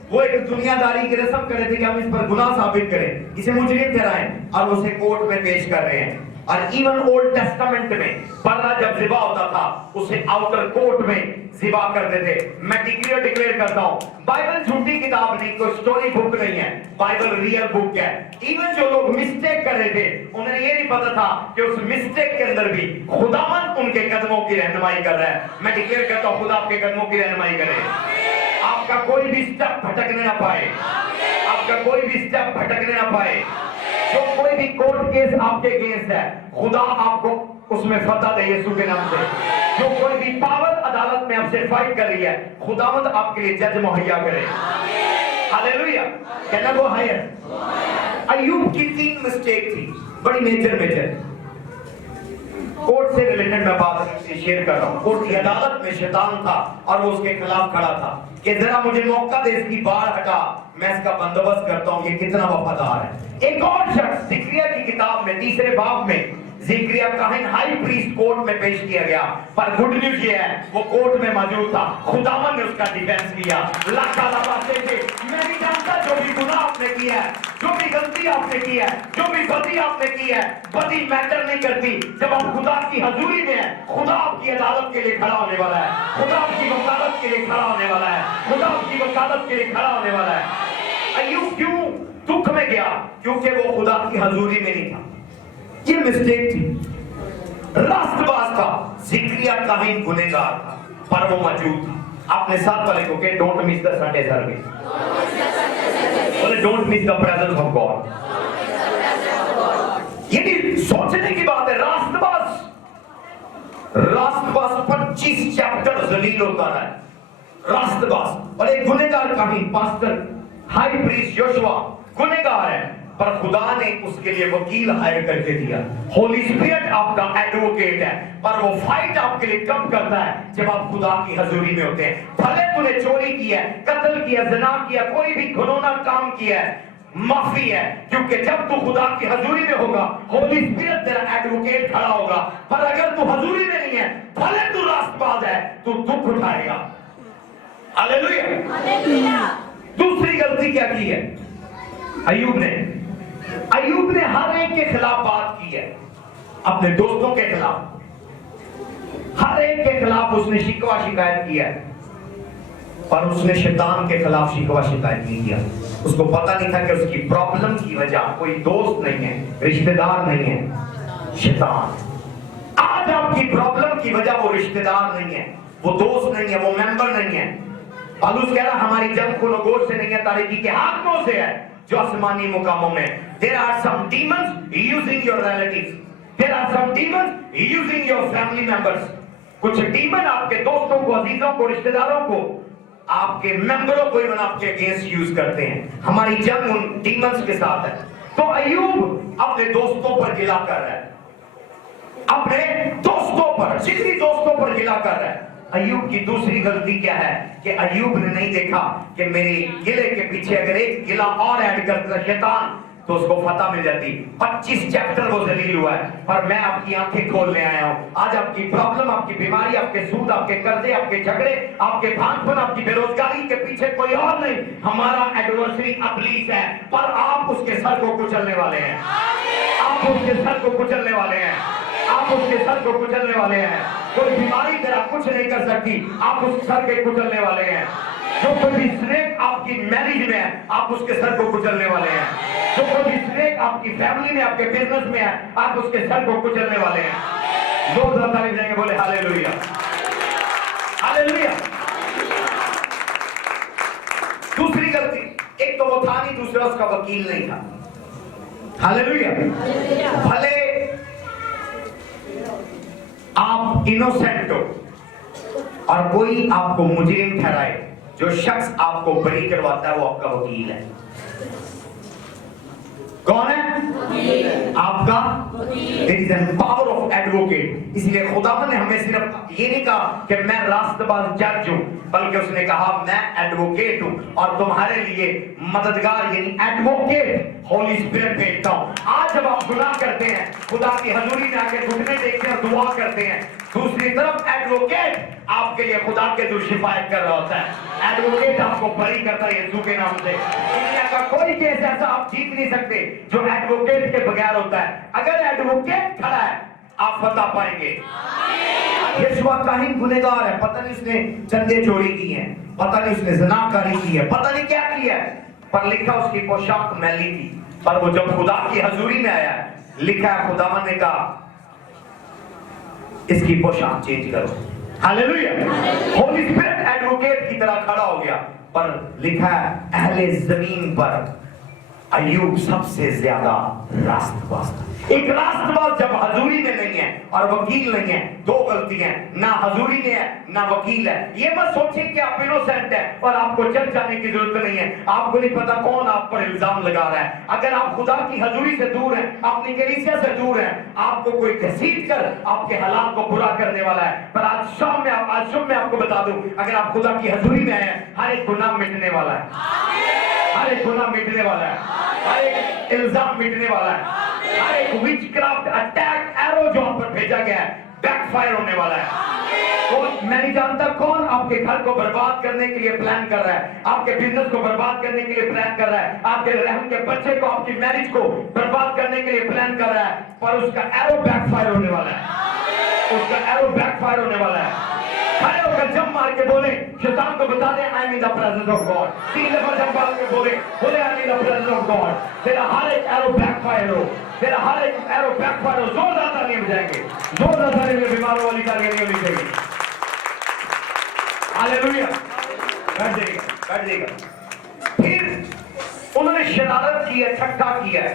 وہ ایک دنیا داری کی رسم کر رہے تھے کہ ہم اس پر گناہ ثابت کریں، اسے مجرم ٹھہرائیں اور اسے کورٹ میں پیش کر رہے ہیں. اور ایون اولڈ ٹیسٹامنٹ میں برہ جب ذبح ہوتا تھا اسے آؤٹر کورٹ میں ذبح کرتے تھے. میں ڈکلیئر کرتا ہوں بائبل جھوٹی کتاب نہیں، کوئی سٹوری بک نہیں ہے. بائبل ریئل بک ہے. ایون جو لوگ مسٹیک کر رہے تھے انہیں یہ نہیں پتا تھا کہ اس مسٹیک کے اندر بھی خداوند ان کے قدموں کی رہنمائی کر رہا ہے. میں ڈکلیئر کرتا ہوں خدا آپ کے قدموں کی رہنمائی کرے. آپ کا کوئی بھی سٹیپ بھٹکنے نہ پائے. آپ کا کوئی بھی سٹیپ بھٹکنے نہ پائے. جو کوئی بھی کورٹ کیس آپ کے اگینسٹ ہے خدا آپ کو اس میں فتح دے یسوع کے نام سے. جو کوئی بھی پاور عدالت میں آپ سے فائٹ کر رہی ہے خداوند آپ کے لیے جج مہیا کرے. ہاللیلویا. کہنا وہ ہے. ایوب کی 3 مسٹیک تھی بڑی میجر. کورٹ سے ریلیٹڈ میں بات شیئر کر رہا ہوں. کورٹ کی عدالت میں شیطان تھا اور وہ اس کے خلاف کھڑا تھا کہ ذرا مجھے موقع دے، اس کی بار ہٹا، میں اس کا بندوبست کرتا ہوں یہ کتنا وفادار ہے. ایک اور شخص زکریا کی کتاب میں 3 باب میں زکریا کاہن ہائی پریسٹ کورٹ میں پیش کیا گیا. پر گڈ نیوز یہ ہے وہ کورٹ میں موجود تھا. خداوند نے اس کا ڈیفینس کیا. اللہ تعالیٰ باتیں کہ میں نہیں جانتا جو بھی گناہ آپ نے کیا ہے، جو بھی غلطی آپ نے کی ہے، جو بھی بدی آپ نے کی ہے، بدی میٹر نہیں کرتی. جب آپ خدا کی حضوری میں ہیں خدا آپ کی عدالت کے لیے کھڑا ہونے والا ہے. خدا آپ کی وکالت کے لیے کھڑا ہونے والا ہے. خدا آپ کی وکالت کے لیے کھڑا ہونے والا ہے. ایوب کیوں دکھ میں گیا؟ کیونکہ وہ خدا کی حضوری میں نہیں تھا. یہ مسٹیک تھی. راست باز تھا. زکریا کاہن گنہگار تھا پر وہ موجود تھا. آپ نے ساتھ والے کو کہ don't miss the Sunday service. بولے don't miss the presence of God. یہ بھی سوچنے کی بات ہے. راست باز 25 چیپٹر ذلیل ہوتا ہے. راست باز اور ایک گنہگار کاہن پاسٹر ہائی پریسٹ یوشوا گنہگار ہے پر خدا نے اس کے لیے وکیل ہائر کر کے دیا. ہولی اسپرٹ آپ کا ایڈوکیٹ ہے پر وہ فائٹ آپ کے لیے کب کرتا ہے؟ جب آپ خدا کی حضوری میں ہوتے ہیں. بھلے تو نے چوری کی ہے، قتل کیا، زنا کیا، کوئی بھی گھنونا کام کیا ہے، معافی ہے. کیونکہ جب تو خدا کی حضوری میں ہوگا ہولی اسپرٹ تیرا ایڈوکیٹ کھڑا ہوگا. پر اگر تو حضوری میں نہیں ہے بھلے تو راست باز ہے تو دکھ اٹھائے گا. ہاللیلویا. دوسری غلطی کیا کی ہے ایوب نے ہر ایک کے خلاف بات کی ہے. اپنے دوستوں کے خلاف ہر ایک کے خلاف اس نے شکوہ شکایت کیا ہے پر اس نے شیطان کے خلاف شکوہ شکایت نہیں کیا. اس کو پتہ نہیں تھا کہ اس کی پرابلم کی وجہ کوئی دوست نہیں ہے، رشتہ دار نہیں ہے، شیطان. آج آپ کی پرابلم کی وجہ وہ رشتہ دار نہیں ہے، وہ دوست نہیں ہے، وہ ممبر نہیں ہے. پالوس کہہ رہا ہماری جنگ خون و گوشت سے نہیں ہے، تاریکی کے حاکموں سے ہے جو آسمانی مقاموں میں. There are some demons using your relatives. There are some demons using your family members. کچھ ڈیمن آپ کے دوستوں کو، عزیزوں کو، رشتہ داروں کو، آپ کے ممبروں کو ایون آپ کے اگینسٹ یوز کرتے ہیں. ہماری جنگ ان ڈیمنز کے ساتھ ہے. تو ایوب اپنے دوستوں پر گلا کر رہا ہے. अपने दोस्तों पर, जिगरी दोस्तों पर गिला कर रहा है। अय्यूब की दूसरी गलती क्या है कि अय्यूब ने नहीं देखा कि मेरे गिले के पीछे अगर एक गिला और ऐड करता शैतान तो उसको फतह मिल जाती। 25 चैप्टर वो जलील हुआ है, पर मैं आपकी आंखें खोलने आया हूं। आज आपकी प्रॉब्लम, आपकी बीमारी, आपके सूद, आपके कर्जे, आपके झगड़े, आपके भागपन, आपकी बेरोजगारी के पीछे कोई और नहीं, हमारा एडवर्सरी इब्लीस है। पर आप उसके सर को कुचलने वाले हैं, आप उसके सर को कुचलने वाले हैं, आप उसके सर को कुचलने वाले हैं। कोई बीमारी तेरा कुछ नहीं कर सकती, आप उस सर के कुचलने वाले हैं। जो कोई भी स्नेक आपकी मैरिज में है, आप उसके सर को कुचलने वाले हैं। जो कोई भी स्नेक आपकी फैमिली में, आपके बिजनेस में है, आप उसके सर को कुचलने वाले हैं। जोरदार ताली देंगे, बोले हालेलुया, हालेलुया। दूसरी गलती, एक तो वो था नहीं, दूसरा उसका वकील नहीं था। हालेलुया। भले आप इनोसेंट हो और कोई आपको मुजरिम ठहराए, जो शख्स आपको बरी करवाता है वो आपका वकील है। कौन है? आपका it is an power of advocate. इसलिए खुदावन ने हमें सिर्फ ये नहीं कहा कि मैं रास्तबाज जज हूं, बल्कि उसने कहा मैं एडवोकेट हूं और तुम्हारे लिए मददगार यानी एडवोकेट होली स्पिरिट भेजता हूं। आज जब आप गुनाह करते हैं, खुदा की हजूरी में आके घुटने टेकते हैं, दुआ करते हैं, दूसरी तरफ एडवोकेट आपके लिए खुदा के दुर्शिफायत कर रहा होता है। एडवोकेट आपको बरी करता है यीशु के नाम से। दुनिया का कोई केस ऐसा आप जीत नहीं सकते जो एडवोकेट के बगैर होता है। अगर एडवोकेट खड़ा है, आप फतह पाएंगे। यीशुआ काहिन गुनहगार है, पता नहीं उसने चंदे चोरी की हैं, पता नहीं उसने ज़िनाकारी की है, पता नहीं क्या किया है, पर लिखा उसकी पोशाक मैली थी। पर वो जब खुदा की हजूरी में आया, लिखा है खुदावन ने कहा इसकी पोशाक चेंज करो। हालेलुया। होली स्पिरिट एडवोकेट की तरह खड़ा हो गया। पर लिखा है अहले जमीन पर अय्यूब सबसे ज्यादा रास्तबाज था। एक रास्तबाज जब हजूरी में नहीं है और वकील नहीं है, दो गलतियां, ना हजूरी में है ना वकील है। ये मत सोचिए कि आप इनोसेंट है और आपको जज जाने की जरूरत नहीं है। आपको नहीं पता कौन आप पर इल्जाम लगा रहा है। अगर आप खुदा की हजूरी से दूर हैं, अपनी कलीसिया से दूर हैं, आपको कोई घसीट कर आपके हालात को बुरा करने वाला है। पर आज शाम में आपको बता दूं, अगर आप खुदा की हजूरी में आए, हर एक गुनाह मिटने वाला है, हर एक गुनाह मिटने वाला है, हर एक इल्जाम मिटने वाला है, हर एक विचक्राफ्ट अटैक एरो जो आप पर भेजा गया है बैकफायर होने वाला है। तो मैं नहीं जानता कौन आपके घर को बर्बाद करने के लिए प्लान कर रहा है, आपके बिजनेस को बर्बाद करने के लिए प्लान कर रहा है, आपके रहम के बच्चे को, आपकी मैरिज को बर्बाद करने के लिए प्लान कर रहा है, पर उसका एरो बैकफायर होने वाला है, उसका एरो बैकफायर होने वाला है। खड़े होकर जंप मार के बोले, शैतान को बता दे I am in the presence of God. 3 दफा जंप मार के बोले I am in the presence of God. तेरा हर एक एरो बैकफायर हो, तेरा हर एक एरो बैकफायर हो। जोरदार ताली बजाएंगे, जोरदार ताली में बीमारों वाली ताली नहीं होनी चाहिए। हालेलुया। बैठ जाइएगा, बैठ जाइएगा। फिर उन्होंने शरारत की है, ठट्ठा किया है।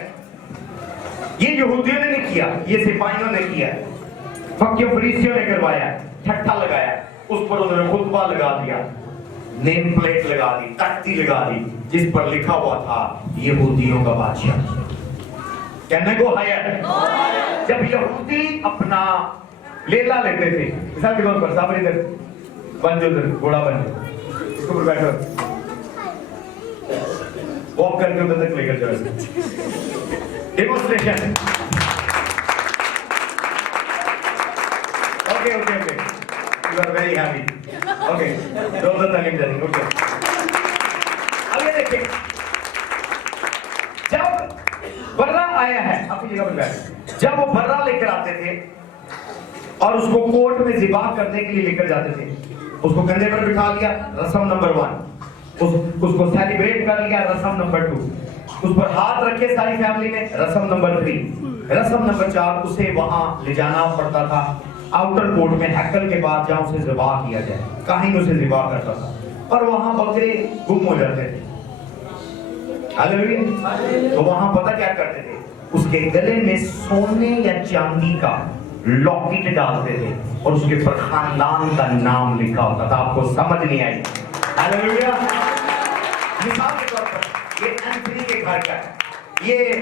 ये यहूदियों ने नहीं किया, ये सिपाहियों ने किया, फक्के फरीसियों ने करवाया, ठट्ठा लगाया, उस पर उन्होंने खुतबा लगा दिया, नेम प्लेट लगा दी, तख्ती लगा दी, जिस पर लिखा हुआ था यहूदियों का बादशाह। कहने को है जब यहूदी अपना लेला लेते थे, मिसाल के तौर पर साबर इधर बन जो, इधर घोड़ा बन जाओ, इसके ऊपर बैठो, वॉक करके उधर तक लेकर जाओ, demonstration. Okay okay okay, you are very happy. Okay, जोरदार ताली बजाएंगे। ओके, अब ये देखिए, जब बर्रा आया है अपनी जगह पर बैठ, जब वो बर्रा लेकर आते थे और उसको कोर्ट में ज़िबाह करने के लिए लेकर जाते थे, उसको कंधे पर बिठा लिया, रस्म नंबर 1, उसको सेलिब्रेट कर लिया, रस्म नंबर 2, उस पर हाथ रखे सारी फैमिली में, रस्म नंबर 3, रस्म नंबर 4, उसे वहां ले जाना पड़ता था आउटर कोर्ट में, हैकल के बाद जहां उसे ज़िबाह किया जाए, काहिन उसे ज़िबाह करता था, पर वहां बकरे गुम हो जाते थे। हालेलुया। तो वहां पता क्या करते थे, उसके गले में सोने या चांदी का लॉकेट डालते थे और उसके पर खानदान का नाम लिखा होता था। आपको समझ नहीं आई? हालेलुया। मिसाल के तौर पर ये एंथनी के घर का है, یہ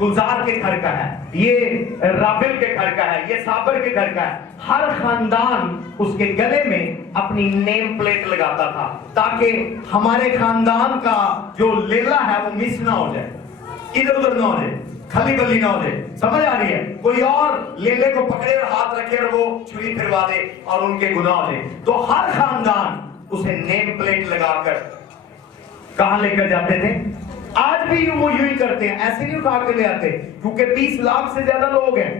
گلزار کے گھر کا ہے، یہ رابل کے گھر کا ہے، یہ صابر کے گھر کا ہے. ہر خاندان اس کے گلے میں اپنی نیم پلیٹ لگاتا تھا تاکہ ہمارے خاندان کا جو لیلا ہے وہ مس نہ ہو جائے، ادھر ادھر نہ ہو جائے، کھلی بلی نہ ہو جائے. سمجھ آ رہی ہے؟ کوئی اور لیلے کو پکڑے اور ہاتھ رکھے اور وہ چھری پھروا دے اور ان کے گناہ ہو جائے. تو ہر خاندان اسے نیم پلیٹ لگا کر کہاں لے کر جاتے تھے. آج بھی وہ یوں ہی کرتے ہیں، ایسے نہیں اٹھا کے لے آتے، کیونکہ 20 لاکھ سے زیادہ لوگ ہیں.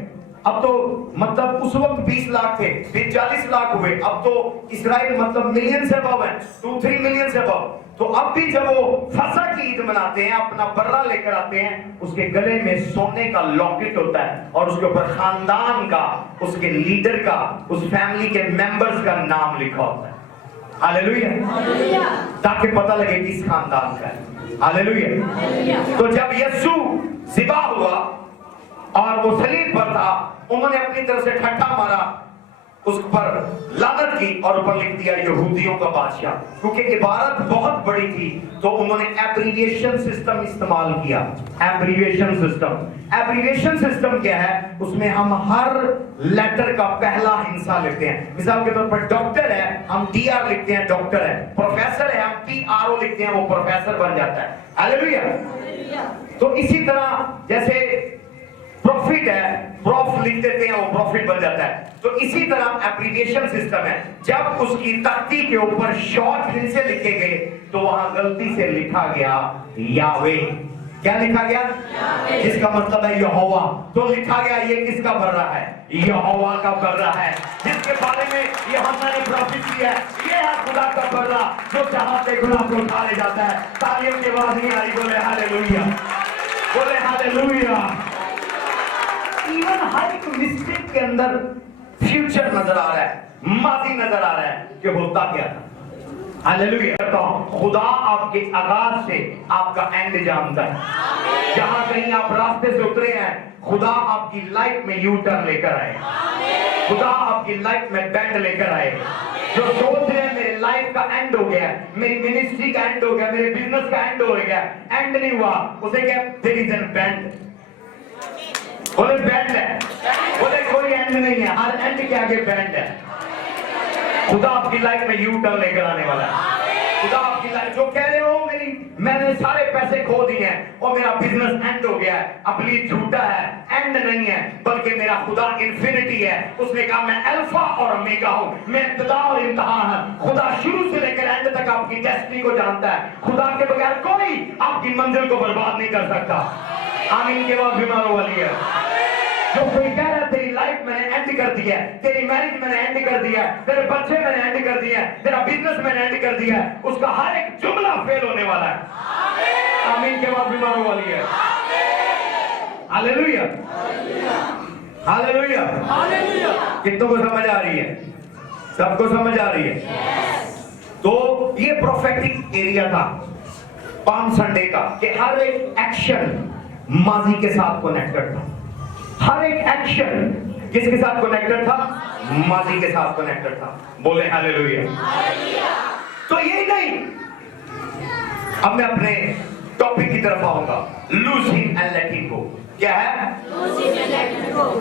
اب تو مطلب اس وقت 20 لاکھ تھے، پھر 40 لاکھ ہوئے، اب تو اسرائیل مطلب ملین سے ابو ہے، 2-3 ملین سے ابو. تو اب بھی جب وہ فسح کی عید مناتے ہیں، اپنا برہ لے کر آتے ہیں، اس کے گلے میں سونے کا لاکٹ ہوتا ہے اور اس کے اوپر خاندان کا، اس کے لیڈر کا، اس فیملی کے ممبرز کا نام لکھا ہوتا ہے. ہاللیلویہ، تاکہ پتہ لگے کس خاندان کا ہے. ہاللیلویہ. تو جب یسوع ذبح ہوا اور وہ صلیب پر تھا، انہوں نے اپنی طرف سے ٹھٹھا مارا، اس پر لعنت کی اور اوپر لکھ دیا یہودیوں کا بادشاہ. کیونکہ عبارت بہت بڑی تھی تو انہوں نے ایبریویشن سسٹم استعمال کیا. ایبریویشن سسٹم کیا ہے؟ اس میں ہم ہر لیٹر کا پہلا ہندسہ لکھتے ہیں. مثال کے طور پر ڈاکٹر ہے، ہم ڈی آر لکھتے ہیں، ڈاکٹر ہے. پروفیسر ہے، ہم پی آر او لکھتے ہیں، وہ پروفیسر بن جاتا ہے. ہاللیلویہ. تو اسی طرح جیسے پروفٹ ہے، پروف لکھ دیتے ہیں، وہ پروفٹ بن جاتا ہے. تو اسی طرح ایبریویشن سسٹم ہے. جب اس کی تختی کے اوپر شارٹ ہندسے لکھے گئے تو وہاں غلطی سے لکھا گیا یاوے. کیا لکھا گیا؟ جس کا مطلب ہے یہوہ. تو لکھا گیا یہ کس کا برہ ہے؟ یہوہ کا برہ ہے، جس کے بارے میں یوحنا نے پروفیسی کی ہے. یہ ہے خدا کا برہ جو چاہتے گناہ کو اٹھا لے جاتا ہے. تعلیم کی آواز نہیں آئی، بولے ہاللیلویہ، بولے ہاللیلویہ. ایون ہر ایک مسٹیک کے اندر فیوچر نظر آ رہا ہے، ماضی نظر آ رہا ہے کہ ہوتا کیا تھا. ہاللیلویہ. خدا آپ کے آغاز سے آپ کا اینڈ جانتا ہے. جہاں کہیں آپ راستے سے اترے ہیں، خدا آپ کی لائف میں یو ٹرن لے کر آئے. خدا آپ کی لائف میں بینڈ لے کر آئے. جو سوچ رہے ہیں میرے لائف کا اینڈ ہو گیا، میری منسٹری کا اینڈ ہو گیا، میرے بزنس کا اینڈ ہو گیا، اینڈ نہیں ہوا. اسے کیا there is a bend. بولے بینڈ ہے، بولے کوئی اینڈ نہیں ہے، ہر اینڈ کے آگے بینڈ ہے. خدا آپ کی لائف میں یو ٹرن لے کر آنے والا ہے. خدا آپ کی لائف جو کہہ رہے ہو میں نے سارے پیسے کھو دیے ہیں اور میرا بزنس اینڈ ہو گیا ہے، اپنی جھوٹا ہے، اینڈ نہیں ہے، بلکہ میرا خدا انفینٹی ہے. اس نے کہا میں الفا اور اومیگا ہوں، میں ابتدا اور انتہا ہوں. خدا شروع سے لے کر اینڈ تک آپ کی ڈیسٹنی کو جانتا ہے. خدا کے بغیر کوئی آپ کی منزل کو برباد نہیں کر سکتا. آمین کے بعد بیماروں والی ہے. جو کوئی کہہ رہا ہے تیری لائف میں نے اینڈ کر دیا ہے، تیری میرج میں نے اینڈ کر دیا ہے، تیرے بچے میں نے اینڈ کر دیا ہے، تیرا بزنس میں نے اینڈ کر دیا ہے، اس کا ہر ایک جملہ فیل ہونے والا ہے. آمین کے بعد بیماروں والی ہے. ہاللیلویہ، ہاللیلویہ. کتنوں کو سمجھ آ رہی ہے؟ سب کو سمجھ آ رہی ہے؟ تو یہ پروفیٹک ایریا تھا پام سنڈے کا کہ ہر ایک ایکشن ماضی کے ساتھ کنیکٹڈ تھا. ہر ایک ایکشن کس کے ساتھ کنیکٹڈ تھا؟ ماضی کے ساتھ کنیکٹڈ تھا. بولے ہاللیلویہ. تو یہی نہیں، اب میں اپنے ٹاپک کی طرف آؤں گا. Losing and letting go. کیا ہے؟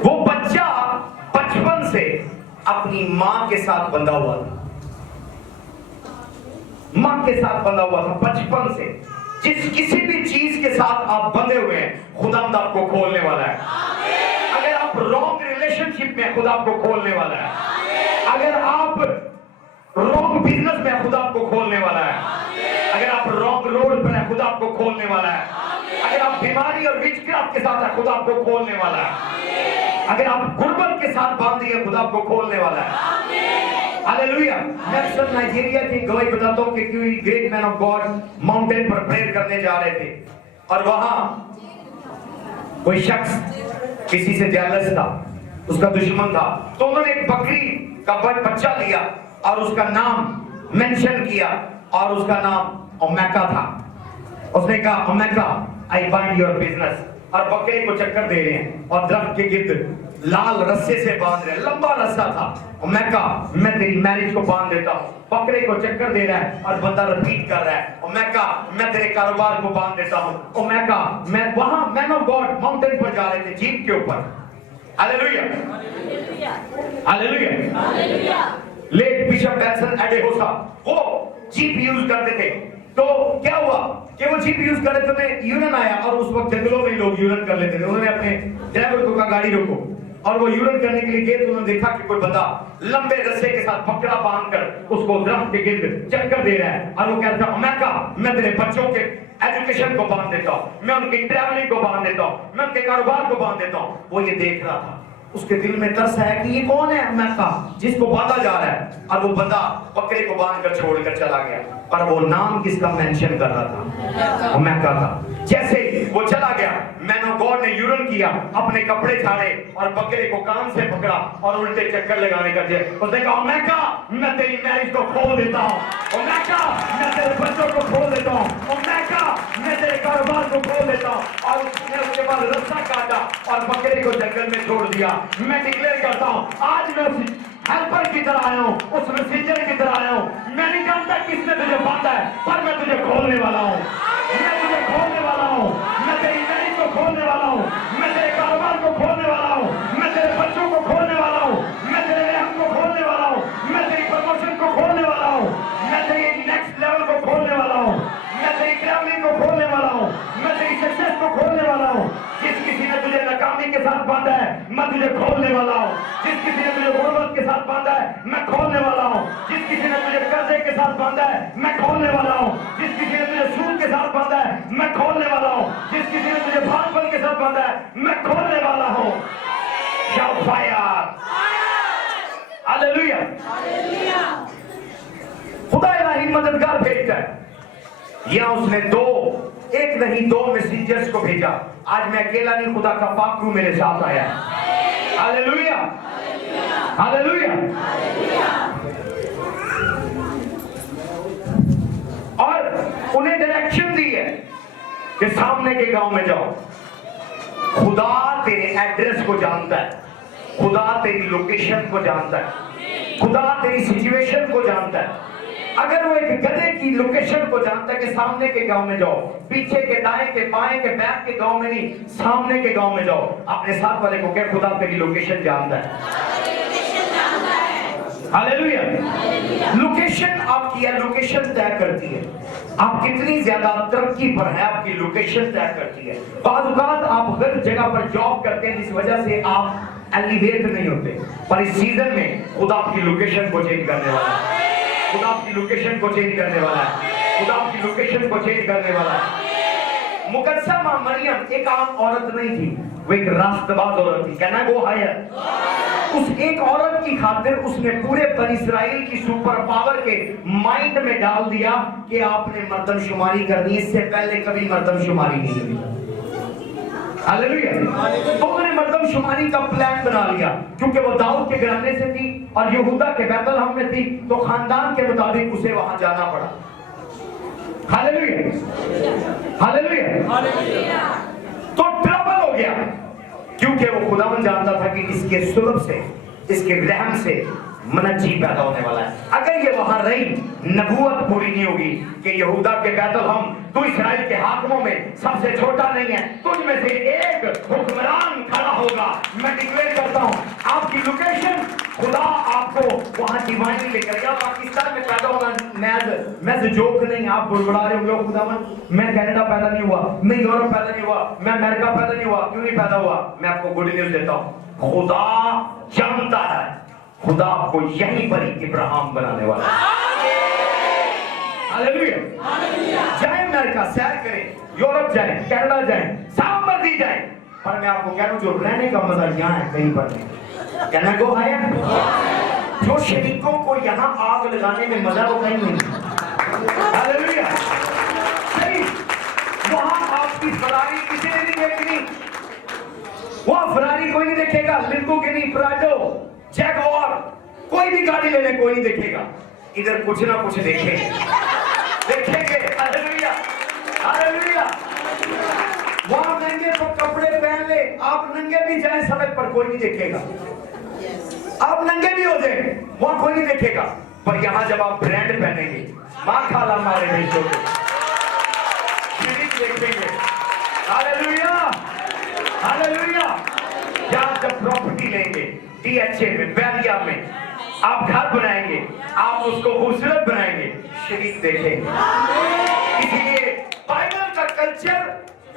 وہ بچہ بچپن سے اپنی ماں کے ساتھ بندھا ہوا تھا. ماں کے ساتھ بندھا ہوا تھا بچپن سے. جس کسی بھی چیز کے ساتھ آپ بندھے ہوئے ہیں، خدا آپ کو کھولنے والا ہے. اگر آپ رانگ ریلیشن شپ میں، خدا آپ کو کھولنے والا ہے. اگر آپ رانگ بزنس میں، خدا آپ کو کھولنے والا ہے. اگر آپ رانگ روڈ پر ہیں، خدا آپ کو کھولنے والا ہے. اگر آپ بیماری اور وچ کرافٹ کے ساتھ ہیں، خدا آپ کو کھولنے والا ہے. اگر آپ غربت کے ساتھ باندھی ہیں، خدا آپ کو کھولنے والا ہے. ہاللیلویہ. میں اکثر نائجیریا کی گواہی بتاتا ہوں کہ کوئی great man of God mountain per prayer کرنے جا رہے تھے اور وہاں کوئی شخص کسی سے جیلس تھا، اس کا دشمن تھا. تو انہوں نے ایک بکری کا بچہ لیا اور اس کا نام مینشن کیا اور اس کا نام اومیگا تھا. اس نے کہا omega I bind your business. और बकरे को चक्कर दे रहे हैं और दरख्त के गिर्द लाल रस्से से बांध रहे हैं, लंबा रस्सा था। और मैं कहा मैं तेरी मैरिज को बांध देता हूँ। बकरे को चक्कर दे रहा है और बंदा रिपीट कर रहा है। और मैं कहा मैं तेरे कारोबार को बांध देता हूँ। और मैं कहा मैं वहां मैन ऑफ गॉड माउंटेन पर जा रहे थे जीप के ऊपर। Hallelujah hallelujah. Late bishop Benson Idahosa वो जीप यूज करते थे। तो क्या हुआ कि वो जीप यूज कर रहे थे, उन्हें यूरन आया और उस वक्त जंगलों में लोग यूरन कर लेते थे। उन्होंने अपने ड्राइवर को कहा गाड़ी रोको, और वो यूरन करने के लिए गए तो उन्होंने देखा कि कोई बंदा लंबे रस्से के साथ पकड़ा बांधकर उसको दरख्त के गिर्द चक्कर दे रहा है। और वो कहता है मैं कहा मैं तेरे बच्चों के एजुकेशन को बांध देता हूँ, मैं उनकी ट्रैवलिंग को बांध देता हूँ, मैं उनके कारोबार को बांध देता हूँ। वो ये देख रहा था, उसके दिल में तरस है कि ये कौन है मैका जिसको बांधा जा रहा है। और वो बंदा बकरे को बांधकर छोड़कर चला गया, पर वो नाम किसका मेंशन कर रहा था? वो मैका का। जैसे वो चला गया, मैन ऑफ गॉड ने यूरन किया, अपने कपड़े झाड़े और बकरे को कान से पकड़ा और उल्टे चक्कर लगाने का जे उसने कहा मैका मैं तेरी मैरिज को खोल देता हूँ, और मैका मैं तेरे बच्चों को खोल देता हूँ, और मैका मैं तेरे कारोबार को खोल देता हूँ। और उसने उसके बाद रस्सा काटा और बकरे को जंगल में छोड़ दिया। मैं डिक्लेयर करता हूँ आज मैं उस हेल्पर की तरह आया हूँ, उस मैसेंजर की तरह आया हूँ। मैं नहीं जानता किसने तुझे बांधा है, पर मैं तुझे खोलने वाला हूँ, मैं तुझे खोलने वाला हूँ, मैं तेरी मैरिज को खोलने वाला हूँ, मैं तेरे कारोबार को खोलने वाला हूँ, मैं तेरे बच्चों को खोलने वाला हूँ, मैं तेरे रहम को खोलने वाला हूँ, मैं तेरी प्रमोशन को खोलने वाला हूँ, मैं तेरी नेक्स्ट लेवल को खोलने वाला हूँ, मैं तेरी ट्रैवलिंग को खोलने वाला हूँ, मैं तेरी सक्सेस को खोलने वाला हूँ। जिस किसी ने तुझे नाकामी के साथ बांधा है मैं तुझे खोलने वाला हूँ, जिस किसी ने तुझे गुर्बत के साथ बांधा है मैं खोलने वाला हूँ, जिस किसी ने तुझे कर्जे के साथ बांधा है मैं खोलने वाला हूँ, जिस किसी ने तुझे सूद के साथ बांधा है मैं खोलने वाला हूँ, जिस किसी ने तुझे भागपन के साथ बांधा है मैं खोलने वाला हूँ। Shout fire, hallelujah. खुदा इलाही मददगार भेजकर यहाँ उसने एक नहीं दो मैसेंजर्स को भेजा। आज मैं अकेला नहीं, खुदा का पाक रूह मेरे साथ आया है। Hallelujah hallelujah. और उन्हें डायरेक्शन दी है कि सामने के गांव में जाओ। खुदा तेरे एड्रेस को जानता है, खुदा तेरी लोकेशन को जानता है, खुदा तेरी सिचुएशन को जानता है। अगर वो एक गधे की लोकेशन को जानता है कि सामने के गांव में जाओ, पीछे के दाएं के बाएं के बैक के गांव में नहीं, सामने के गांव में जाओ, अपने साथ वाले को क्या खुदा तेरी लोकेशन जानता है। हालेलुया। लोकेशन आपकी है, लोकेशन तय करती है आप कितनी ज्यादा तरक्की पर है, आपकी लोकेशन तय करती है। बाद औक़ात आप गलत जगह पर जॉब करते हैं जिस वजह से आप एलिवेट नहीं होते, पर इस सीजन में खुदा आपकी लोकेशन को चेंज करने वाला है, खुदा आपकी लोकेशन को चेंज करने वाला है, खुदा आपकी लोकेशन को चेंज करने वाला है। मुकद्दसा मां मरियम एक आम औरत नहीं थी, वो एक रास्तबाज औरत थी। कहना गो हायर। उस एक औरत की खातिर उसने पूरे बनी इस्राइल की सुपर पावर के माइंड में डाल दिया कि आपने मर्दमशुमारी करनी, इससे पहले कभी मर्दमशुमारी नहीं हुई। हालेलुया। तो उन्होंने मर्दमशुमारी का प्लान बना लिया, क्योंकि वो दाऊद के घराने से थी और यहूदा के बैतलहम में थी, तो खानदान के मुताबिक उसे वहां जाना पड़ा। Hallelujah hallelujah. तो ट्रबल हो गया, क्योंकि वो खुदावन जानता था कि इसके सुलभ से, इसके रहम से मनज्जी पैदा होने वाला है। अगर ये वहां रही, नबूवत पूरी नहीं होगी कि यहूदा के बैतलहम, तू इस्राएल के हाकिमों में सबसे छोटा नहीं है, तुझ में से एक हुक्मरान खड़ा होगा। मैं डिक्लेयर करता हूं आपकी लोकेशन खुदा आपको वहां डिवाइन लेकर गया। पाकिस्तान में पैदा होना मैं जोक नहीं, आप बुड़बुड़ा रहे होंगे खुदावन मैं कनाडा पैदा नहीं हुआ, मैं यूरोप पैदा नहीं हुआ, मैं अमेरिका पैदा नहीं हुआ। क्यों नहीं पैदा हुआ? मैं आपको गुड न्यूज देता हूं, खुदा जानता है, खुदा आपको यहीं पर ही इब्राहिम बनाने वाला है। हालेलुया। जाए अमेरिका सैर करें, यूरोप जाए, कनाडा जाए, सब मर्जी जाए, पर मैं आपको कह रहा हूं जो रहने का मजा यहाँ है, कहीं पर नहीं। कहना को आया, जो शरीकों को यहाँ आग लगाने में मजा वो कहीं नहीं। हालेलुया। सही, वहां आपकी फरारी किसी ने नहीं देखनी, वहां फरारी कोई नहीं देखेगा, लिम्बोर्गिनी, प्राडो, जैगुआर, कोई भी गाड़ी लेने कोई नहीं देखेगा। इधर कुछ ना कुछ देखेंगे। Hallelujah hallelujah. वहां महंगे कपड़े पहन ले, आप नंगे भी जाए सड़क पर कोई नहीं देखेगा, आप नंगे भी हो जाए वहां कोई नहीं देखेगा, पर यहां जब आप ब्रांड पहनेंगे, मां खाला मारे बेचो देखेंगे। Hallelujah, hallelujah. जहां जब प्रॉपर्टी लेंगे DHA में, बैरिया में, आप घर बनाएंगे, आप उसको खूबसूरत बनाएंगे, शरीक देखेंगे। इसलिए बाइबल का कल्चर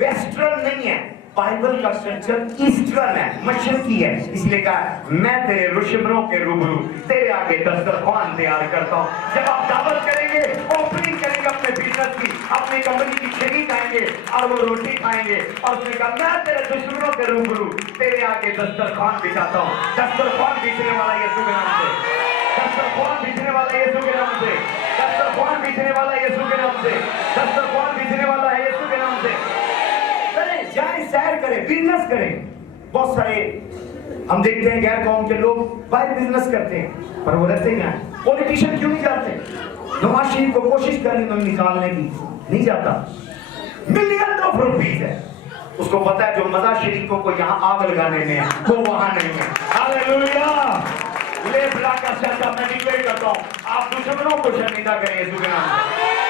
वेस्टर्न नहीं है, बाइबल का कल्चर ईस्टर्न है, मशरकी है। इसलिए कहा मैं तेरे दुश्मनों के रूबरू तेरे आगे दस्तरखान तैयार करता हूँ। जब आप दावत करेंगे, ओपनिंग करेंगे अपने बिजनेस की, अपनी कंपनी की, शरीक आएंगे और वो रोटी खाएंगे, और उसने कहा मैं तेरे दुश्मनों के रूबरू तेरे आगे दस्तरखान बिछाता हूँ। दस्तरखान बिछने वाला यीशु के नाम से, दस्तरखान बिछने वाला यीशु के नाम से, दस्तरखान बिछने वाला यीशु के नाम से, दस्तरखान बिछने वाला है यीशु के नाम से। करें, जाए सैर करें, बिजनेस करें। बहुत सारे हम देखते हैं गैर कौम के लोग बाहर बिजनेस करते हैं, पर वो रहते हैं पॉलिटिशियन क्यों नहीं जाते? नवाज शरीफ को कोशिश कर रही निकालने की, नहीं जाता। मिलियन ऑफ रुपीस है, उसको पता है जो मजा शरीफों को यहाँ आग लगाने में है वो वहां नहीं है। हालेलुया। ले ब्ला का शब्द मैं डिक्लेयर करता हूँ, आप दुश्मनों को शर्मिंदा करें यीशु के नाम से,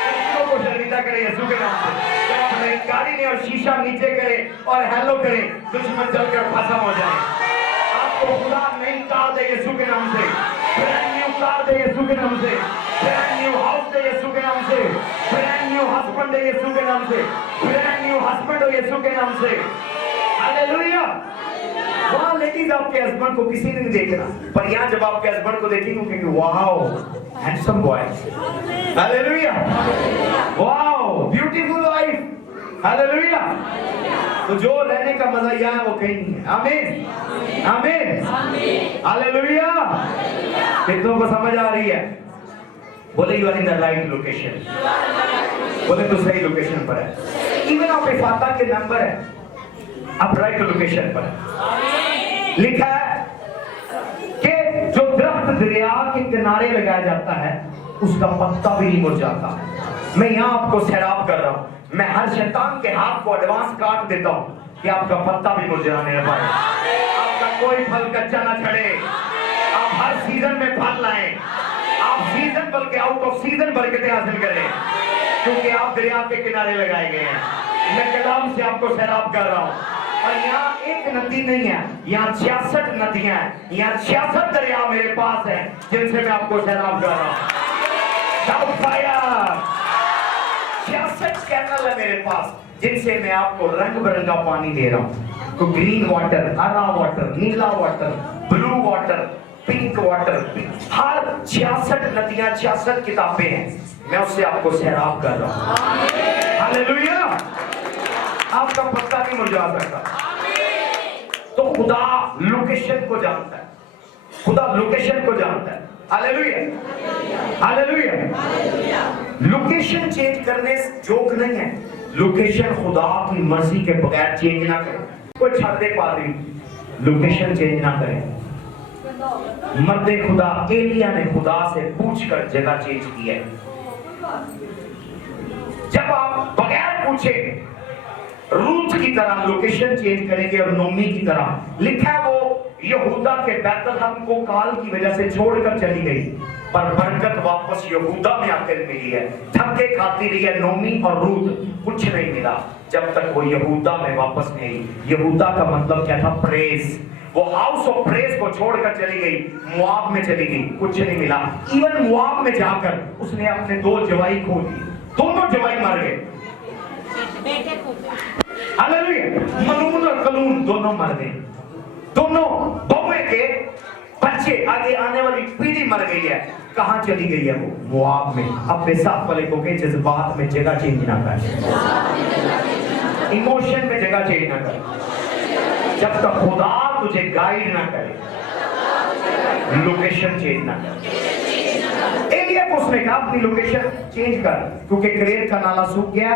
दुश्मनों को शर्मिंदा करें यीशु के नाम से। जब अपने गाड़ी ने और शीशा नीचे करें और हेलो करें, दुश्मन जलकर खत्म हो जाए। आपको खुदा नहीं कार दे यीशु के नाम से, ब्रांड न्यू कार दे यीशु के नाम से, ब्रांड न्यू हाउस दे यीशु के नाम से, ब्रांड न्यू हस्बैंड दे यीशु के नाम से, ब्रांड न्यू हस्बैंड हो यीशु के नाम से। हालेलुया। वहां लेडीज आपके हस्बैंड को किसी ने नहीं देखना, पर यहाँ जब आपके हस्बैंड को देखेंगे क्योंकि wow handsome boy, hallelujah, wow beautiful wife, hallelujah. तो जो रहने का मजा यहाँ है वो कहीं नहीं है। आमीन, आमीन, हालेलुया। कितनों को समझ आ रही है? बोले you are in the right location, बोले तो सही लोकेशन पर है। इवन आप इफाता के नंबर है, आप राइट लोकेशन पर है। लिखा है कि जो दरख्त दरिया के किनारे लगाया जाता है उसका पत्ता भी नहीं मुरझाता। मैं यहाँ आपको सैराब कर रहा हूँ, मैं हर शैतान के हाथ को एडवांस काट देता हूँ कि आपका पत्ता भी मुरझाने न पाए, आपका कोई फल कच्चा ना छड़े, आप हर सीजन में फल लाएं, आप सीजन बल्कि आउट ऑफ सीजन बरकतें हासिल करें, क्योंकि आप दरिया के किनारे लगाए गए हैं। मैं कलाम से आपको सैराब कर रहा हूँ। और यहाँ एक नदी नहीं है, यहाँ 66 नदियां हैं, यहाँ 66 दरिया मेरे पास है जिनसे मैं आपको सैराब कर रहा हूँ। 66 कैनल है मेरे पास जिनसे मैं आपको रंग बिरंगा पानी दे रहा हूँ। तो ग्रीन वाटर, हरा वाटर, नीला water, blue water, pink water, हर 66 नदियां, 66 किताबें हैं, मैं उससे आपको सैराब कर रहा हूँ। हालेलुया। आपका पत्ता नहीं मुरझा सकता। तो खुदा लोकेशन को जानता है, खुदा लोकेशन को जानता है। Hallelujah, hallelujah. लोकेशन चेंज करने से जोक नहीं है, लोकेशन खुदा की मर्जी के बगैर चेंज ना करे। कोई छड़ दे पादरी, लोकेशन चेंज ना करे। मर्दे खुदा एलिया ने खुदा से पूछकर जगह चेंज की है। जब आप बगैर पूछे रूथ की तरह लोकेशन चेंज करेंगे और नोमी की तरह, लिखा है वो यहूदा के बैतलहम को काल की वजह से छोड़कर चली गई, पर बरकत वापस यहूदा में आकर मिली है। धक्के खाती रही है नोमी और रूथ, कुछ नहीं मिला जब तक वो यहूदा में वापस नहीं आई। यहूदा का मतलब क्या था? प्रेज। वो हाउस ऑफ प्रेज को छोड़कर चली गई, मुआब में चली गई, कुछ नहीं मिला। इवन मुआब में जाकर उसने अपने 2 जवाई खो दिए, दोनों जवाई मर गए। हालेलुया। मलून और कलून दोनों मर गए, दोनों बौए के बच्चे, आगे आने वाली पीढ़ी मर गई है। कहां चली गई है वो? मुआब में। अपने साथ वाले को के जज्बात में जगह चेंज ना कर, इमोशन में जगह चेंज ना कर, जब तक खुदा तुझे गाइड ना करे, लोकेशन चेंज ना कर। एलिया को उसने कहा अपनी लोकेशन चेंज कर, क्योंकि करेत का नाला सूख गया,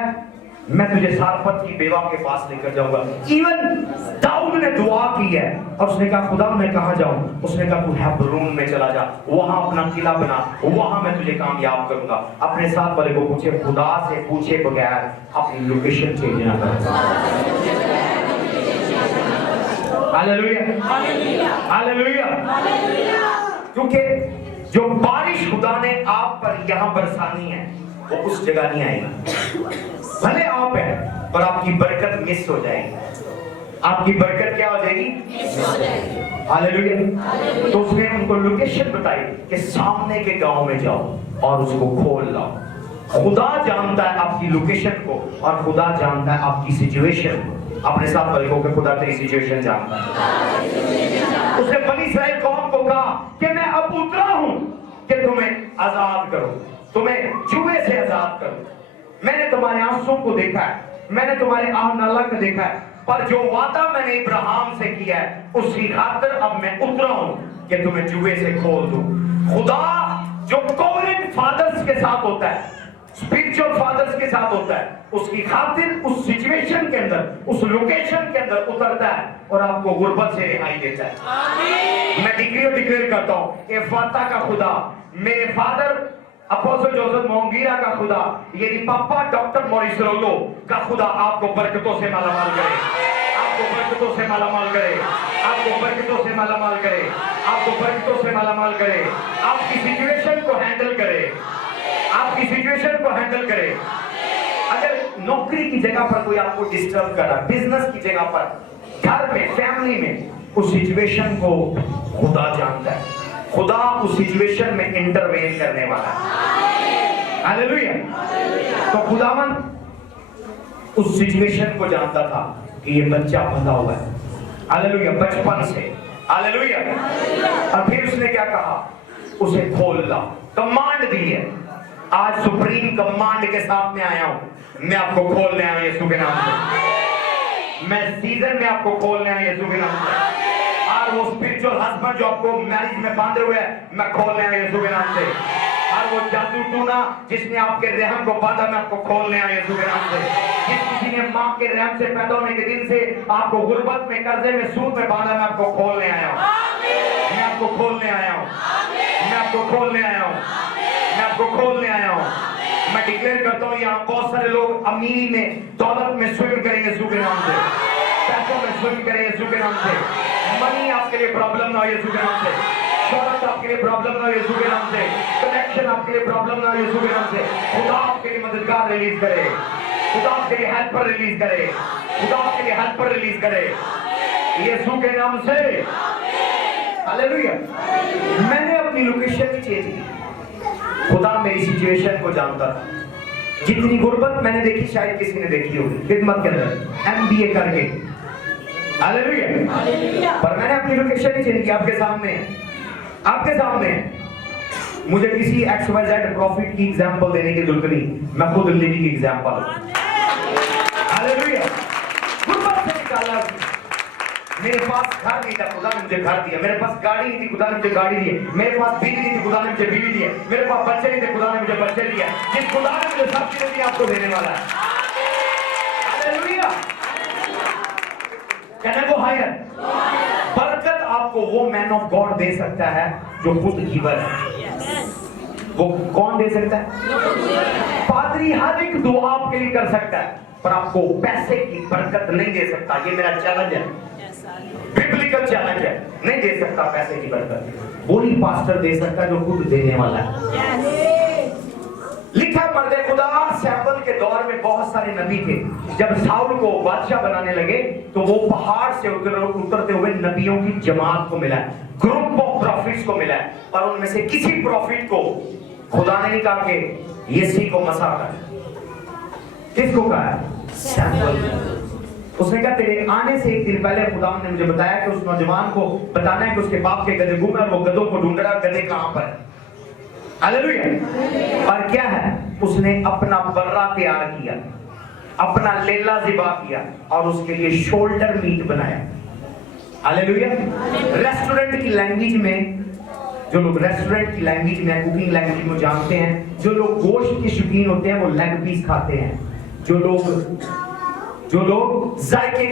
मैं तुझे सारपत की बेवा के पास लेकर जाऊंगा। इवन दाऊद ने दुआ की है और उसने कहा खुदा मैं कहां जाऊं? उसने कहा तू हेब्रोन में चला जा, वहां अपना किला बना, वहां मैं तुझे कामयाब करूंगा। अपने साथ वाले को पूछे, खुदा से पूछे बगैर अपनी लोकेशन चेंज ना कर। Hallelujah hallelujah. क्योंकि जो बारिश खुदा ने आप पर यहाँ बरसानी है वो उस जगह नहीं आएगी। भले आप है पर आपकी बरकत मिस हो जाएगी। आपकी बरकत क्या हो जाएगी? हालेलुया। तो उसने उनको लोकेशन बताई कि सामने के गांव में जाओ और उसको खोल लाओ। खुदा जानता है आपकी लोकेशन को और खुदा जानता है आपकी सिचुएशन को। अपने साथ बल्कि के खुदा तेरी सिचुएशन जानता है। उसने बनी इस्राएल कौम को कहा कि मैं अब उतरा हूं कि तुम्हें आजाद करूं, तुम्हें जुए से आजाद करूं। मैंने तुम्हारे आंसुओं को देखा है, मैंने तुम्हारे आह नाला को देखा है, पर जो वादा मैंने इब्राहिम से किया है उसकी खातिर अब मैं उतरा हूं कि तुम्हें जुए से खोल दूं। खुदा जो कोवेनेंट फादर्स के साथ होता है, स्पिरिचुअल फादर्स के साथ होता है, उसकी खातिर उस सिचुएशन के अंदर, उस लोकेशन के अंदर उतरता है और आपको गुर्बत से रिहाई देता है। मैं डिक्लेयर करता हूं, एफाता का खुदा, मेरे फादर अपोस्टल जोसेफ मोंगीरा का खुदा, यदि पापा डॉक्टर मॉरिस रोलो का खुदा आपको बरकतों से मालामाल करे, आपको बरकतों से मालामाल करे, आपको बरकतों से मालामाल करे, आपको बरकतों से मालामाल करे, आपकी सिचुएशन को हैंडल करे, आपकी सिचुएशन को हैंडल करे। अगर नौकरी की जगह पर कोई आपको डिस्टर्ब कर रहा, बिजनेस की जगह पर, घर में, फैमिली में, उस सिचुएशन को खुदा जानता है। खुदा उस सिचुएशन में इंटरवेन करने वाला है। हालेलुया। तो खुदावन उस सिचुएशन को जानता था कि ये बच्चा बंधा हुआ है। हालेलुया, बचपन से। हालेलुया। और फिर उसने क्या कहा? उसे खोल ला, कमांड दी है। आज सुप्रीम कमांड के साथ में आया हूं, मैं आपको खोलने आया यीशु के नाम से। मैं सीजन में आपको खोलने आया यीशु के नाम से। और वो स्पिरिचुअल हस्बैंड जो आपको मैरिज में बांधे हुए हैं, मैं खोलने आया यीशु के नाम से। और वो जादू टूना जिसने आपके रहम को बांधा, मैं आपको खोलने आया यीशु के नाम से। जिस किसी ने मां के रहम से पैदा होने के दिन से आपको गुर्बत में, कर्जे में, सूद में बांधा, मैं आपको खोलने आया हूं। मैं आपको खोलने आया हूं। मैं आपको खोलने आया हूं। मैं आपको खोलने आया हूं। मैं डिक्लेयर करता हूं, यहाँ बहुत सारे लोग अमीरी में, दौलत में स्विम करेंगे यीशु के नाम से, पैसों में स्विम करेंगे यीशु के नाम से। मनी आपके लिए प्रॉब्लम ना हो यीशु के नाम से। शोहरत आपके लिए प्रॉब्लम ना हो यीशु के नाम से। कनेक्शन आपके लिए प्रॉब्लम ना हो यीशु के नाम से। खुदा आपके लिए मददगार रिलीज करे, खुदा आपके लिए हेल्पर रिलीज करे, खुदा आपके लिए हेल्पर रिलीज करे यीशु के नाम से। हालेलुया। मैंने अपनी लोकेशन ही चेंज की। खुदा मेरी सिचुएशन को जानता था। जितनी गुर्बत मैंने देखी शायद किसी ने देखी होगी खिदमत के अंदर, MBA करके। हालेलुया। पर मैंने अपनी लोकेशन ही चेंज की। आपके सामने, आपके सामने। मुझे किसी XYZ प्रॉफिट की एग्जांपल देने की जरूरत नहीं, मैं खुद लिविंग एग्जांपल हूं। हालेलुया। गुर्बत से निकाला। मेरे पास घर नहीं था, खुदा ने मुझे घर दिया। मेरे पास गाड़ी नहीं थी, खुदा ने मुझे गाड़ी दी। मेरे पास बीवी नहीं थी, खुदा ने मुझे बीवी दी। मेरे पास बच्चे नहीं थे, खुदा ने मुझे बच्चे दिए। जिस खुदा ने मुझे सब चीजें दी, आपको देने वाला है। हालेलुया। कहने को हायर। बरकत आपको वो मैन ऑफ गॉड दे सकता है जो खुद गिवर है। वो कौन दे सकता है? पादरी हर एक दुआ आपके लिए कर सकता है, पर आपको पैसे की बरकत नहीं दे सकता। ये मेरा चैलेंज है, बिब्लिकल चैलेंज है। नहीं दे सकता पैसे की बरकत। वही पास्टर दे सकता है जो खुद देने वाला है। लिखा मर्दे खुदा सैमुअल के दौर में बहुत सारे नबी थे। जब साउल को बादशाह बनाने लगे तो वो पहाड़ से उतरते हुए नबियों की जमात को मिला, ग्रुप ऑफ प्रॉफिट्स को मिला। और उनमें से किसी प्रॉफिट को खुदा ने नहीं कहा कि यीशु को मसा कर। किसको कहा? सैमुअल। उसने कहा तेरे आने से एक दिन पहले खुदा ने मुझे बताया कि उस नौजवान को बताना है कि उसके बाप के गधे घूमे और वो गधों को ढूंढ रहा, गधे कहां पर है। हालेलुया। और क्या है? उसने अपना बर्रा तैयार किया, अपना लेला ज़िबा किया और उसके लिए शोल्डर मीट बनाया। हालेलुया। रेस्टोरेंट की लैंग्वेज में, जो लोग रेस्टोरेंट की लैंग्वेज में, कुकिंग लैंग्वेज में जानते हैं, जो लोग गोश्त के शौकीन होते हैं वो लेग पीस खाते हैं। जो लोग जायके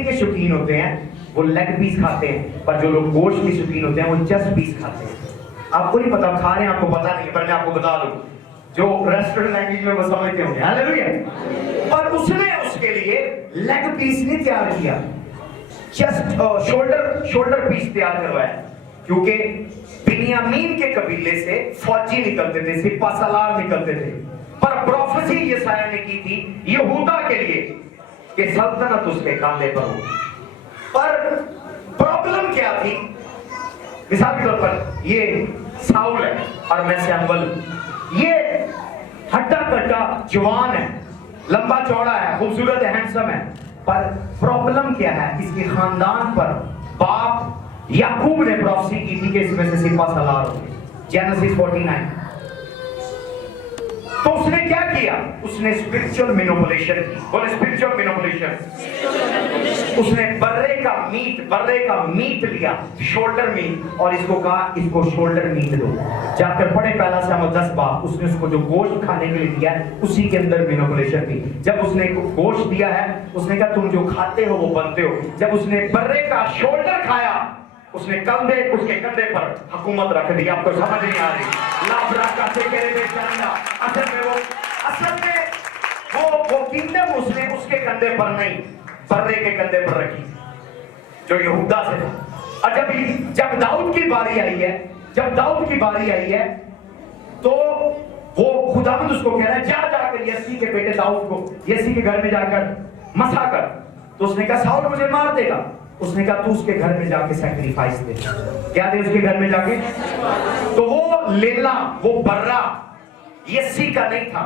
के शौकीन होते हैं वो लेग पीस खाते हैं, पर जो लोग गोश्त के शौकीन होते हैं वो चेस्ट पीस खाते हैं। आपको नहीं पता, खा रहे हैं, आपको पता नहीं, पर मैं आपको बता दूं, जो रेस्टोरेंट लैंग्वेज में वो समझते होंगे। हालेलुया। पर उसने उसके लिए लेग पीस नहीं तैयार किया, चेस्ट शोल्डर पीस तैयार करवाया, क्योंकि बिन्यामीन के कबीले से फौजी निकलते थे, सिपा सलार निकलते थे। पर प्रोफेसी यशायाह ने की थी यहूदा के लिए कि सल्तनत उसके कंधे पर हो। पर प्रॉब्लम क्या थी? मिसाल के तौर पर ये साउल है और मैं सैमुअल, ये हट्टा कट्टा जवान है, लंबा चौड़ा है, खूबसूरत है, हैंडसम है। पर प्रॉब्लम क्या है? इसके खानदान पर बाप याकूब ने प्रोफेसी की थी कि इसमें से सिपा सलार होंगे, जेनेसिस 49। तो उसने क्या किया? उसने स्पिरिचुअल मैनिपुलेशन की। बोले स्पिरिचुअल मैनिपुलेशन। उसने बर्रे का मीट लिया, शोल्डर मीट, और इसको कहा इसको शोल्डर मीट दो। जाकर पढ़े पहला सामुएल 10 बाब। उसने उसको जो गोश्त खाने के लिए दिया है उसी के अंदर मैनिपुलेशन थी। जब उसने गोश्त दिया है, उसने कहा तुम जो खाते हो वो बनते हो। जब उसने बर्रे का शोल्डर खाया, उसने उसके कंधे पर हुकूमत रख दी। आपको समझ नहीं आ रही? लाभरा का से करे बेचारा, असल में वो किंगडम उसने उसके कंधे पर नहीं, बर्रे के कंधे पर रखी जो यहूदा से था। और जब दाऊद की बारी आई है, तो वो खुदावंद उसको कह रहा है जा जाकर यसी के बेटे दाऊद को यसी के घर में जाकर मसा कर। तो उसने कहा साउल मुझे मार देगा। उसने कहा तू उसके घर में जाके सैक्रिफाइस दे। क्या दे उसके घर में जाके? तो वो लेला, वो बर्रा यसी का नहीं था,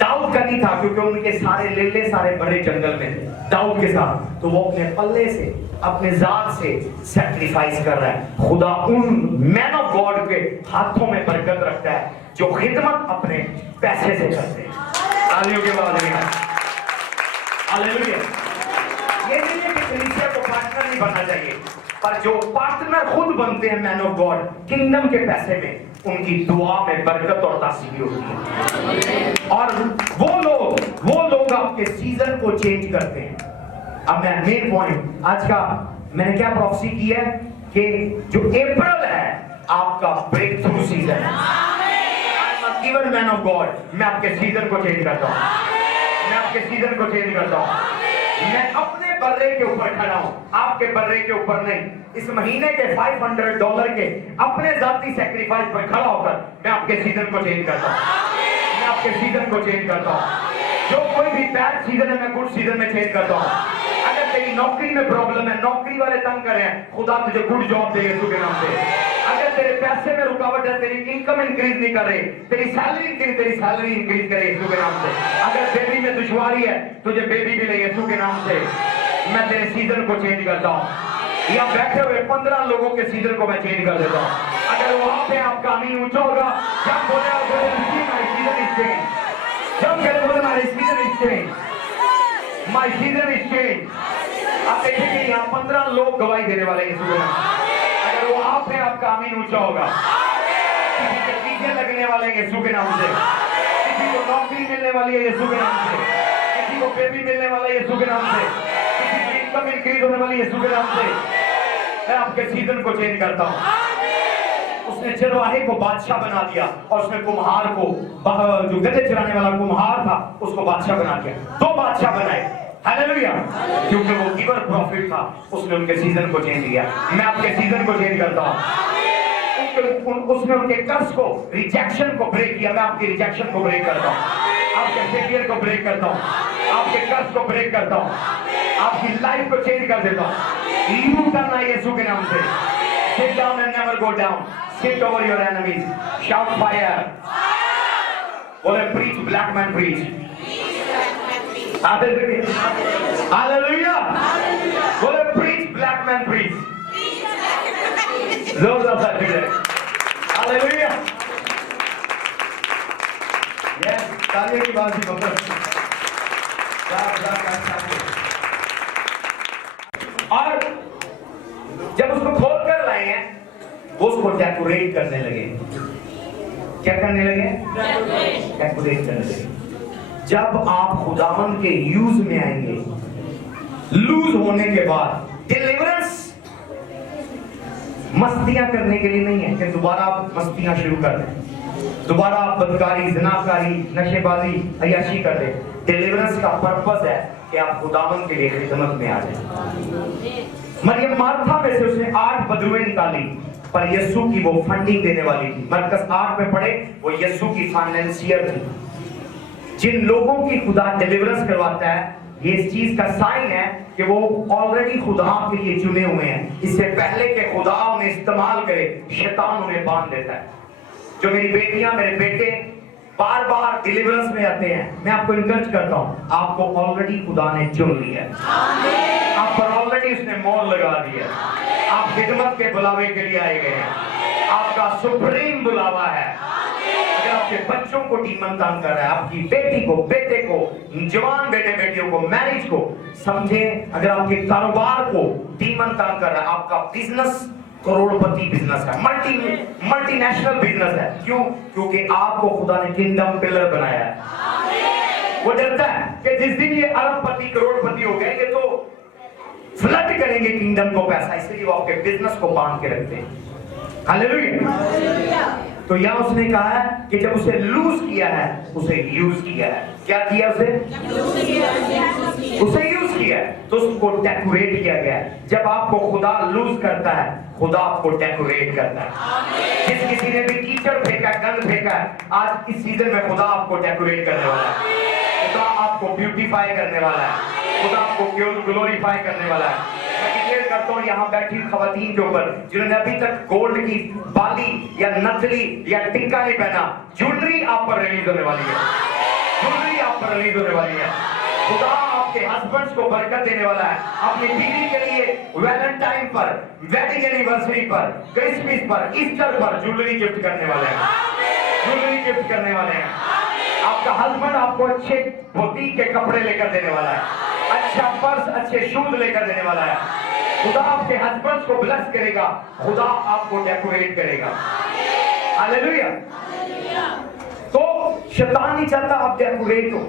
दाऊद का नहीं था, क्योंकि उनके सारे लेले सारे बड़े जंगल में थे दाऊद के साथ। तो वो अपने पल्ले से, अपने जात से सैक्रिफाइस कर रहा है। खुदा उन मैन ऑफ गॉड के हाथों में बरकत रखता है जो खिदमत अपने पैसे से करते हैं। तालियों के बाद हालेलुया। ये नहीं है कि कलीसिया को पार्टनर नहीं बनना चाहिए, पर जो पार्टनर खुद बनते हैं मैन ऑफ गॉड किंगडम के पैसे में, उनकी दुआ में बरकत और तासीर होती है। और वो लोग आपके सीजन को चेंज करते हैं। अब मैं मेन पॉइंट आज का मैंने क्या प्रोफेसी की है कि जो अप्रैल है आपका ब्रेक थ्रू सीजन है। गिवन मैन ऑफ गॉड, मैं आपके सीजन को चेंज करता हूँ, मैं अपने बर्रे के ऊपर खड़ा हूं, आपके बर्रे के ऊपर नहीं। इस महीने के $500 के अपने जाती सैक्रिफाइस पर खड़ा होकर मैं आपके सीजन को चेंज करता हूं। जो कोई भी बैड सीजन है मैं गुड सीजन में चेंज करता हूं। अगर तेरी नौकरी में प्रॉब्लम है, नौकरी वाले तंग कर रहे हैं, खुदा तुझे गुड जॉब दे यीशु के नाम से। अगर तेरे पैसे में रुकावट है, तेरी इनकम इंक्रीज नहीं कर रही, तेरी सैलरी इंक्रीज करे यीशु के नाम से। अगर बेबी में दुश्वारी है, तुझे बेबी मिले यीशु के नाम से। मैं तेरे सीजन को चेंज करता हूँ। यहाँ बैठे हुए 15 लोगों के सीजन को मैं चेंज कर देता हूँ। अगर वहां पे आपका आमीन ऊंचा होगा, जब बोले माय सीजन इज चेंज। आप देखेंगे यहाँ 15 लोग गवाही देने वाले हैं यीशु के नाम। अगर वो आप है, आपका आमीन ऊंचा होगा। किसी के टीके लगने वाले हैं यीशु के नाम से, किसी को नौकरी मिलने वाली है यीशु के नाम से, किसी को बेबी मिलने वाला है यीशु के नाम से, किसी की इनकम इंक्रीज होने वाली है यीशु के नाम से। मैं आपके सीजन को चेंज करता हूँ। उसने चरवाहे को बादशाह बना दिया और उसने कुम्हार को, जो गधे चलाने वाला कुम्हार था, उसको बादशाह बना दिया। 2 बादशाह बनाए। हालेलुया। क्योंकि वो गिवर प्रॉफिट था, उसने उनके सीजन को चेंज किया। मैं आपके सीजन को चेंज करता हूँ। उसने उनके कर्ज को, रिजेक्शन को ब्रेक किया। मैं आपकी रिजेक्शन को ब्रेक करता हूँ, आपके फेलियर को ब्रेक करता हूँ, आपके कर्ज को ब्रेक करता हूँ, आपकी लाइफ को चेंज कर देता हूँ। यू करना यीशु के नाम से। Sit down and never go down. Sit over your enemies. Shout fire. बोले preach, black man preach. Hallelujah. बोले preach, black man preach. जोरदार से preach. Hallelujah. Yes, तालियों की बात ही बता। और जब उसको खोल कर लाए हैं, वो उसको डेकोरेट करने लगे। क्या करने लगे? डेकोरेट करने लगे। जब आप खुदावंद के यूज में आएंगे, लूज होने के बाद, डिलीवरेंस मस्तियां करने के लिए नहीं है कि दोबारा आप मस्तियां शुरू कर दें, दोबारा आप बदकारी, ज़िनाकारी, नशेबाजी, अय्याशी कर दें। डिलीवरेंस का पर्पस है कि आप खुदावंद के लिए खिदमत में आ जाएं। मरियम मार्था में से उसने 8 बदुएं निकाली, पर यीशु की वो फंडिंग देने वाली थी। मरकस 8 में पढ़े, वो यीशु की फाइनेंशियर थी। जिन लोगों की खुदा डिलीवरेंस करवाता है, ये इस चीज का साइन है कि वो ऑलरेडी खुदा के लिए चुने हुए हैं। इससे पहले के खुदा उन्हें इस्तेमाल करे, शैतान उन्हें बांध देता है। जो मेरी बेटियां, मेरे बेटे बार बार डिलीवरेंस में आते हैं, मैं आपको इनकरेज करता हूं, आपको ऑलरेडी खुदा ने चुन लिया है, आप पर ऑलरेडी उसने मोहर लगा दी है। आप खिदमत के बुलावे के लिए आए गए हैं, आपका सुप्रीम बुलावा है। अगर आपके बच्चों को डीमन तंग कर रहा है, आपकी बेटी को, बेटे को, जवान बेटे बेटियों को, मैरिज को, समझे, अगर आपके कारोबार को डीमन तंग कर रहा है, आपका बिजनेस करोड़पति बिजनेस है, मल्टीनेशनल बिजनेस है। क्यों? क्योंकि आपको खुदा ने किंगडम पिलर बनाया है। वो डरता है कि जिस दिन ये अरबपति करोड़पति हो गए, ये तो फ्लड करेंगे किंगडम को पैसा, इसलिए वो आपके बिजनेस को बांध के रखते हैं। हालेलुया। तो यहाँ उसने कहा है कि जब उसे लूज किया है, उसे यूज किया है। क्या किया उसे यूज किया है, तो उसको डेकोरेट किया गया है। जब आपको खुदा लूज करता है, खुदा आपको डेकोरेट करता है। जिस किसी ने भी कीचड़ फेंका, गंद फेंका है, आज इस सीजन में खुदा आपको डेकोरेट करने वाला है, खुदा आपको ब्यूटीफाई करने वाला है, खुदा आपको ग्लोरीफाई करने वाला है। मैं डिक्लेयर करता हूँ यहाँ बैठी खवातीन के ऊपर, जिन्होंने अभी तक गोल्ड की बाली या नथली या टिक्का नहीं पहना, ज्वेलरी आप पर रिलीज होने वाली है, ज्वेलरी आप पर रिलीज होने वाली है। खुदा आपके हस्बैंड्स को बरकत देने वाला है। अपनी बीवी के लिए वैलेंटाइन पर, वेडिंग एनिवर्सरी पर, क्रिसमस पर, ईस्टर पर ज्वेलरी गिफ्ट करने वाले हैं, ज्वेलरी गिफ्ट करने वाले हैं। आपका हस्बैंड आपको अच्छे बुटीक के कपड़े लेकर देने वाला है, अच्छा पर्स, अच्छे शूज लेकर देने वाला है। खुदा आपके हस्बैंड को ब्लेस करेगा, खुदा आपको डेकोरेट करेगा। हालेलुया। तो शैतान नहीं चाहता आप डेकोरेट हो,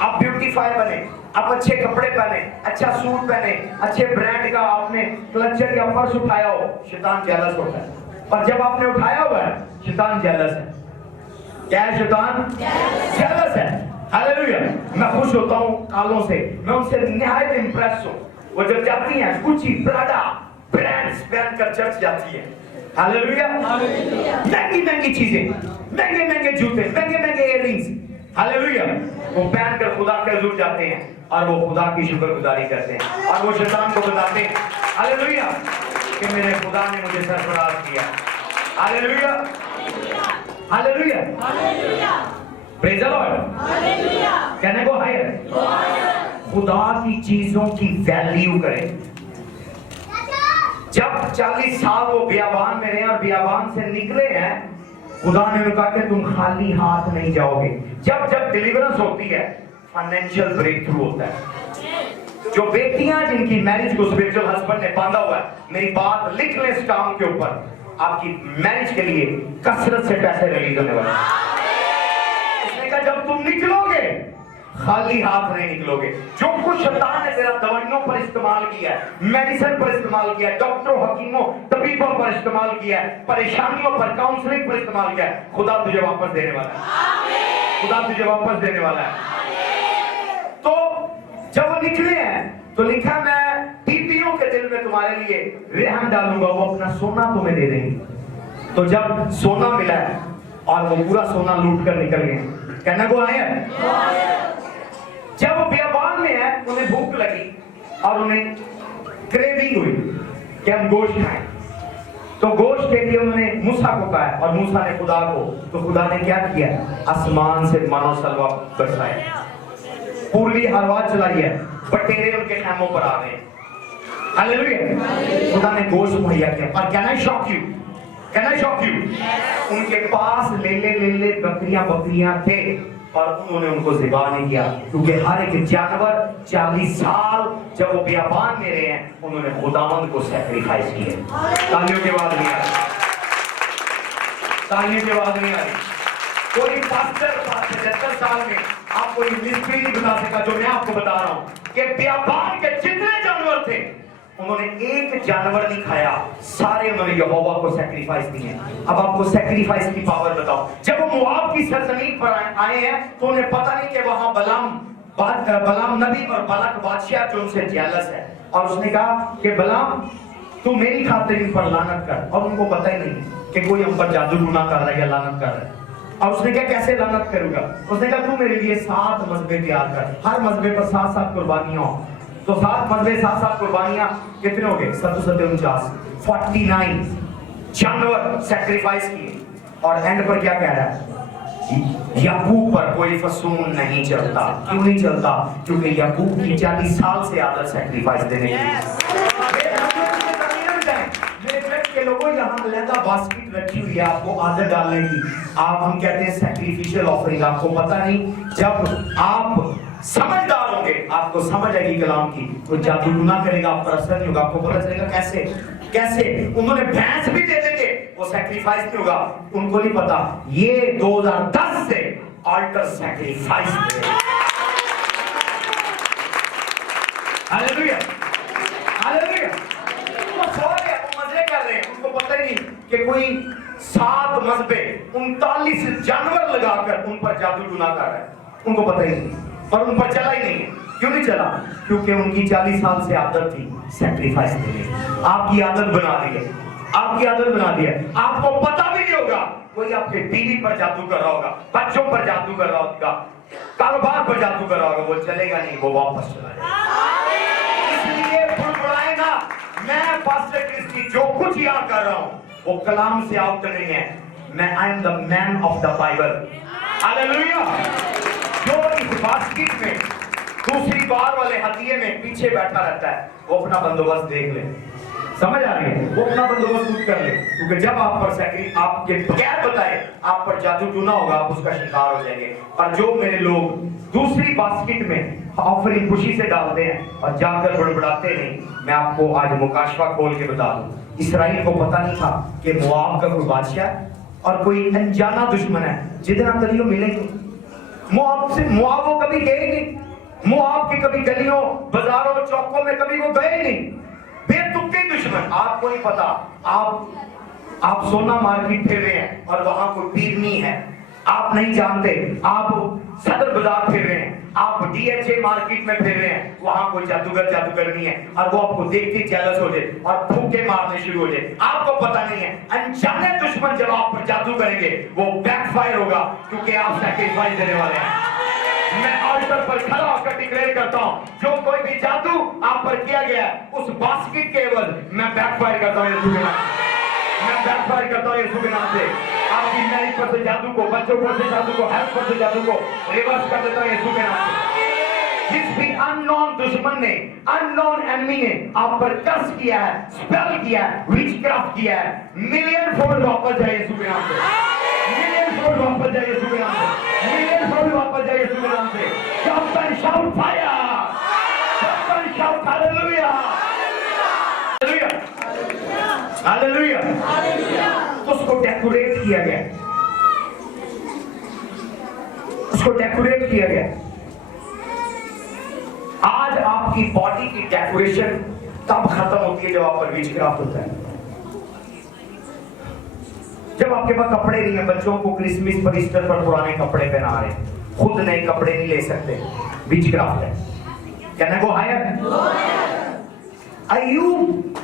आप ब्यूटीफाई बने, आप अच्छे कपड़े पहने, अच्छा सूट पहने, अच्छे ब्रांड का आपने क्लचर या पर्स उठाया हो, शैतान जेलस होता है। पर जब आपने उठाया हुआ है, शैतान जेलस है। क्या है शैतान? जेलस है। हालेलुया। मैं खुश होता हूँ कालों से, मैं उनसे निहायत इंप्रेस हूँ। वो जब जाती हैं गुची, प्राडा ब्रांड्स पहनकर चर्च जाती है। हालेलुया। महंगी महंगी चीजें, महंगे महंगे जूते, महंगे महंगे इयररिंग्स, हालेलुया, वो पहनकर खुदा के हुजूर जाते हैं और वो खुदा की शुक्रगुजारी करते हैं और वो शैतान को बताते हैं, हालेलुया, कि मेरे खुदा ने मुझे सरफराज किया। Hallelujah, hallelujah, praise the Lord, hallelujah. कहने को हायर, खुदा की चीजों की वैल्यू करें। जब 40 साल वो बियाबान में रहे और बियाबान से निकले हैं, खुदा ने कहा कि तुम खाली हाथ नहीं जाओगे। जब जब डिलीवरेंस होती है, फाइनेंशियल ब्रेक थ्रू होता है। जो बेटियां जिनकी मैरिज को स्पिरिचुअल हस्बैंड ने बांधा हुआ है, मेरी बात लिख ले स्टाम्प के ऊपर, आपकी मैरिज के लिए कसरत से पैसे रिलीज होने वाले हैं। इसने कहा जब तुम निकलोगे, खाली हाथ नहीं निकलोगे। जो कुछ शैतान ने तेरा दवाइयों पर इस्तेमाल किया है, मेडिसिन पर इस्तेमाल किया है, डॉक्टरों, हकीमों, तबीबों पर इस्तेमाल किया है, परेशानियों पर, काउंसलिंग पर इस्तेमाल किया है, खुदा तुझे वापस देने वाला है। खुदा तुझे वापस देने वाला है। तो जब वो निकले हैं तो लिखा, मैं टीपियों के दिल में तुम्हारे लिए रहम डालूंगा, वो अपना सोना तुम्हें दे देंगे। तो जब सोना मिला है और वो पूरा सोना लूट कर निकल गए, कहना को आए। जब वो बियाबान में है, उन्हें भूख लगी और उन्हें क्रेविंग हुई कि हम गोश्त खाएं। तो गोश्त के लिए उन्होंने मूसा को कहा और मूसा ने खुदा को, तो खुदा ने क्या किया? आसमान से मानो सलवा बरसाया, पूर्वी हवा चलाई है, बटेरे उनके खैमों पर आ गए। हालेलुया। खुदा ने गोश्त मुहैया किया। पर can I shock you, can I shock you, उनके पास ले बकरियां थे और उन्होंने उनको ज़िबा नहीं किया, क्योंकि हर एक जानवर 40 साल जब वो बियाबान में रहे हैं, उन्होंने खुदावंद को सैक्रिफाइस किया। तालियों की आवाज नहीं आ रही, तालियों की आवाज नहीं आ रही। कोई पास्टर 75 साल में आपको ये मिस्ट्री नहीं बता सका जो मैं आपको बता रहा हूँ, कि बियाबान के जितने जानवर थे, उन्होंने एक जानवर नहीं खाया, सारे उन्होंने यहोवा को सैक्रिफाइस दिए। अब आपको सैक्रिफाइस की पावर बताओ। जब वो मोआब की सरजमीन पर आए हैं, तो उन्हें पता नहीं कि वहां बलाम नबी और बालक बादशाह जो उनसे जेलस है और उसने कहा कि बलाम तू मेरी खातिर इन पर लानत कर, और उनको पता ही नहीं कि कोई हम पर जादू टूना कर रहा है या लानत कर रहा है। और उसने कहा कैसे लानत करूंगा? उसने कहा तू मेरे लिए 7 मजबे तैयार कर, हर मजबे पर 7-7 कुर्बानियां हो। तो 7 मजबे 7-7 कुर्बानियां कितने हो गए? 749 49 जानवर सैक्रिफाइस किए। और एंड पर क्या कह रहा है? याकूब पर कोई फसून नहीं चलता। क्यों नहीं चलता? क्योंकि याकूब की 40 साल से आदत सैक्रिफाइस देने की। के लोगों यहाँ अलग बास्केट रखी हुई है आपको आदत डालने की। आप हम कहते हैं सैक्रिफिशियल ऑफरिंग। आपको पता नहीं, जब आप समझदार होंगे आपको समझ आएगी कलाम की, तो जादू टूना करेगा आप पर असर नहीं होगा। आपको पता चलेगा कैसे कैसे उन्होंने भैंस भी दे देंगे, वो सैक्रिफाइस नहीं होगा। उनको नहीं पता ये 2010 से ऑल्टर सैक्रिफाइस है। Hallelujah hallelujah. वो सो गए, वो मजे कर रहे हैं, उनको पता ही नहीं कि कोई 7 मजबे 39 जानवर लगाकर उन पर जादू टूना कर रहा है। उनको पता ही नहीं, और उन पर चला ही नहीं है। क्यों नहीं चला? क्योंकि उनकी 40 साल से आदत थी सैक्रिफाइस देने। आपकी आदत बना दी है, आपकी आदत बना दी है। आपको पता भी नहीं होगा, कोई आपके बीवी पर जादू कर रहा होगा, बच्चों पर जादू कर रहा होगा, कारोबार पर जादू कर रहा होगा, वो चलेगा नहीं, वो वापस चला जाएगा। इसलिए बुड़बुड़ाए ना, मैं पास्टर क्रिस्टी जो कुछ यहाँ कर रहा हूँ वो कलाम से आउट नहीं है। मैं I am the man of the Bible. Hallelujah. जो इस बास्केट में दूसरी बार वाले हथिये में पीछे बैठा रहता है, वो अपना बंदोबस्त देख ले। समझ आ रही है? वो अपना बंदोबस्त खुद कर ले, क्योंकि जब आप पर सैक्रिफाइस आपके बगैर बताए आप पर जादू टूना होगा, आप उसका शिकार हो जाएंगे। और जो मेरे लोग दूसरी बास्केट में ऑफरिंग खुशी से डालते हैं और जाकर बड़बड़ाते नहीं, मैं आपको आज मुकाशवा खोल के बता दूं, इसराइल को पता नहीं था कि मोआब का कोई बादशाह है और कोई अनजाना दुश्मन है जितना तलियों मिलेंगे। मोआब से मोआब वो कभी गए नहीं, मोआब की कभी गलियों बाजारों चौकों में कभी वो गए नहीं। बेतुके दुश्मन, आपको नहीं पता। आप सोना मार्केट फिर रहे हैं और वहां कोई पीर नहीं है, आप नहीं जानते। आप सदर बाजार फिर रहे हैं, आप डीएचए मार्केट में फिर रहे हैं, वहां कोई जादूगर जादूगरनी है और वो आपको देखते जेलस हो जाए और फूंके मारने शुरू हो जाए। आपको पता नहीं है, अनजाने दुश्मन जब आप पर जादू करेंगे वो बैकफायर होगा, क्योंकि आप सैक्रिफाइस देने वाले हैं। मैं ऑल्टर पर खड़ा होकर डिक्लेयर करता हूं, जो कोई भी जादू आप पर किया गया है उस बास्केट के एवज मैं बैकफायर करता हूं यीशु के नाम से। मैं बैकफायर करता हूं यीशु के नाम से। आपकी मैरिज पर से जादू को, बच्चों पर से जादू को, हेल्थ पर से जादू को रिवर्स कर देता हूं यीशु के नाम से। जिस भी अननोन दुश्मन ने, अननोन एनिमी ने आप पर कर्स किया है, स्पेल किया है, विचक्राफ्ट किया है, मिलियन फोल्ड वापस जाए यीशु के नाम से। मिलियन फोल्ड वापस जाए यीशु के नाम से। मिलियन फोल्ड वापस जाए यीशु के नाम से। Somebody shout fire! Somebody shout hallelujah! Hallelujah! Hallelujah! उसको डेकोरेट किया गया, उसको डेकोरेट किया गया। आज आपकी बॉडी की डेकोरेशन तब खत्म होती है जब आप पर विचक्राफ्ट होता है। जब आपके पास कपड़े नहीं है, बच्चों को क्रिसमस पर, ईस्टर पर पुराने कपड़े पहना रहे, खुद नए कपड़े नहीं ले सकते, विचक्राफ्ट है। कहना को हायर। अय्यूब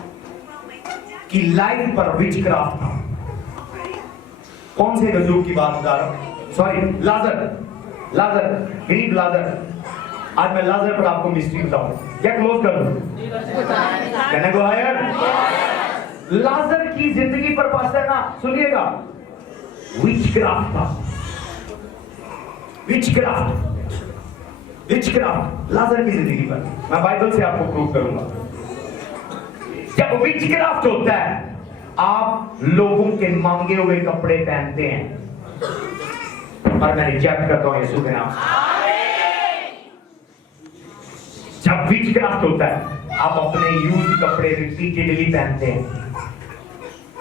की लाइफ पर विचक्राफ्ट था। कौन से गजूब की बात बता रहा हूं? सॉरी, लाजर, गरीब लाजर। आज मैं लाजर पर आपको मिस्ट्री बताऊं। क्या क्लोज कर दूं? कहने को हायर। लाजर की जिंदगी पर पास्टर ना सुनिएगा, विचक्राफ्ट था। विचक्राफ्ट लाजर की जिंदगी पर मैं बाइबल से आपको प्रूव करूंगा। जब विचक्राफ्ट होता है, आप लोगों के मांगे हुए कपड़े पहनते हैं, और मैं रिजेक्ट करता हूं यीशु के नाम। जब विचक्राफ्ट होता है, आप अपने यूज कपड़े रिपीटेडली पहनते हैं।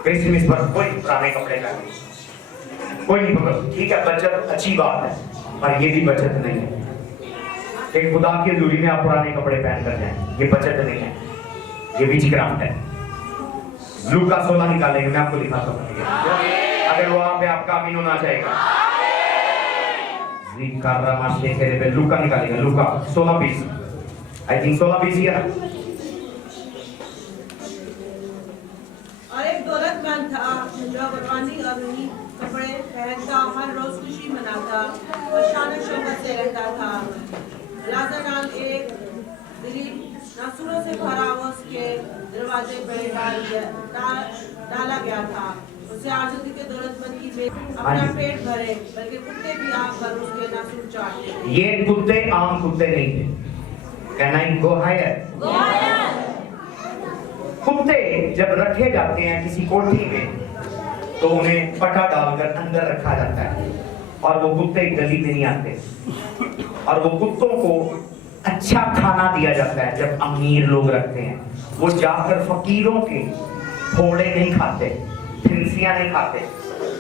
क्रिसमस पर कोई पुराने कपड़े पहनते, कोई नहीं पकड़, ठीक है, बचत अच्छी बात है, पर ये भी बचत नहीं है। एक खुदा की दूरी में आप पुराने कपड़े पहन कर जाएं, ये बचत नहीं है, ये विचक्राफ्ट है। लूका 16 निकालेंगे, मैं आपको दिखाता हूं, अगर वहां पे आपका अमीन होना चाहेगा। लूका निकालेगा, लूका 16:20, आई थिंक 16:20 है ना। था और शान शौकत से रहता था। राजा नाल एक दिलीप नासुरों से भरा हुआ उसके दरवाजे पर डाला गया था। उसे आज़ादी के दौलतमंदी में अपना पेट भरे, बल्कि कुत्ते भी आकर उसके नासुर चाटते थे। ये कुत्ते आम कुत्ते नहीं थे। Can I go higher? कुत्ते जब रखे जाते हैं किसी कोठी में तो उन्हें पटा डालकर अंदर रखा जाता है और वो कुत्ते गली में नहीं आते और वो कुत्तों को अच्छा खाना दिया जाता है। जब अमीर लोग रखते हैं वो जाकर फकीरों के फोड़े नहीं खाते, फिंसियां नहीं खाते,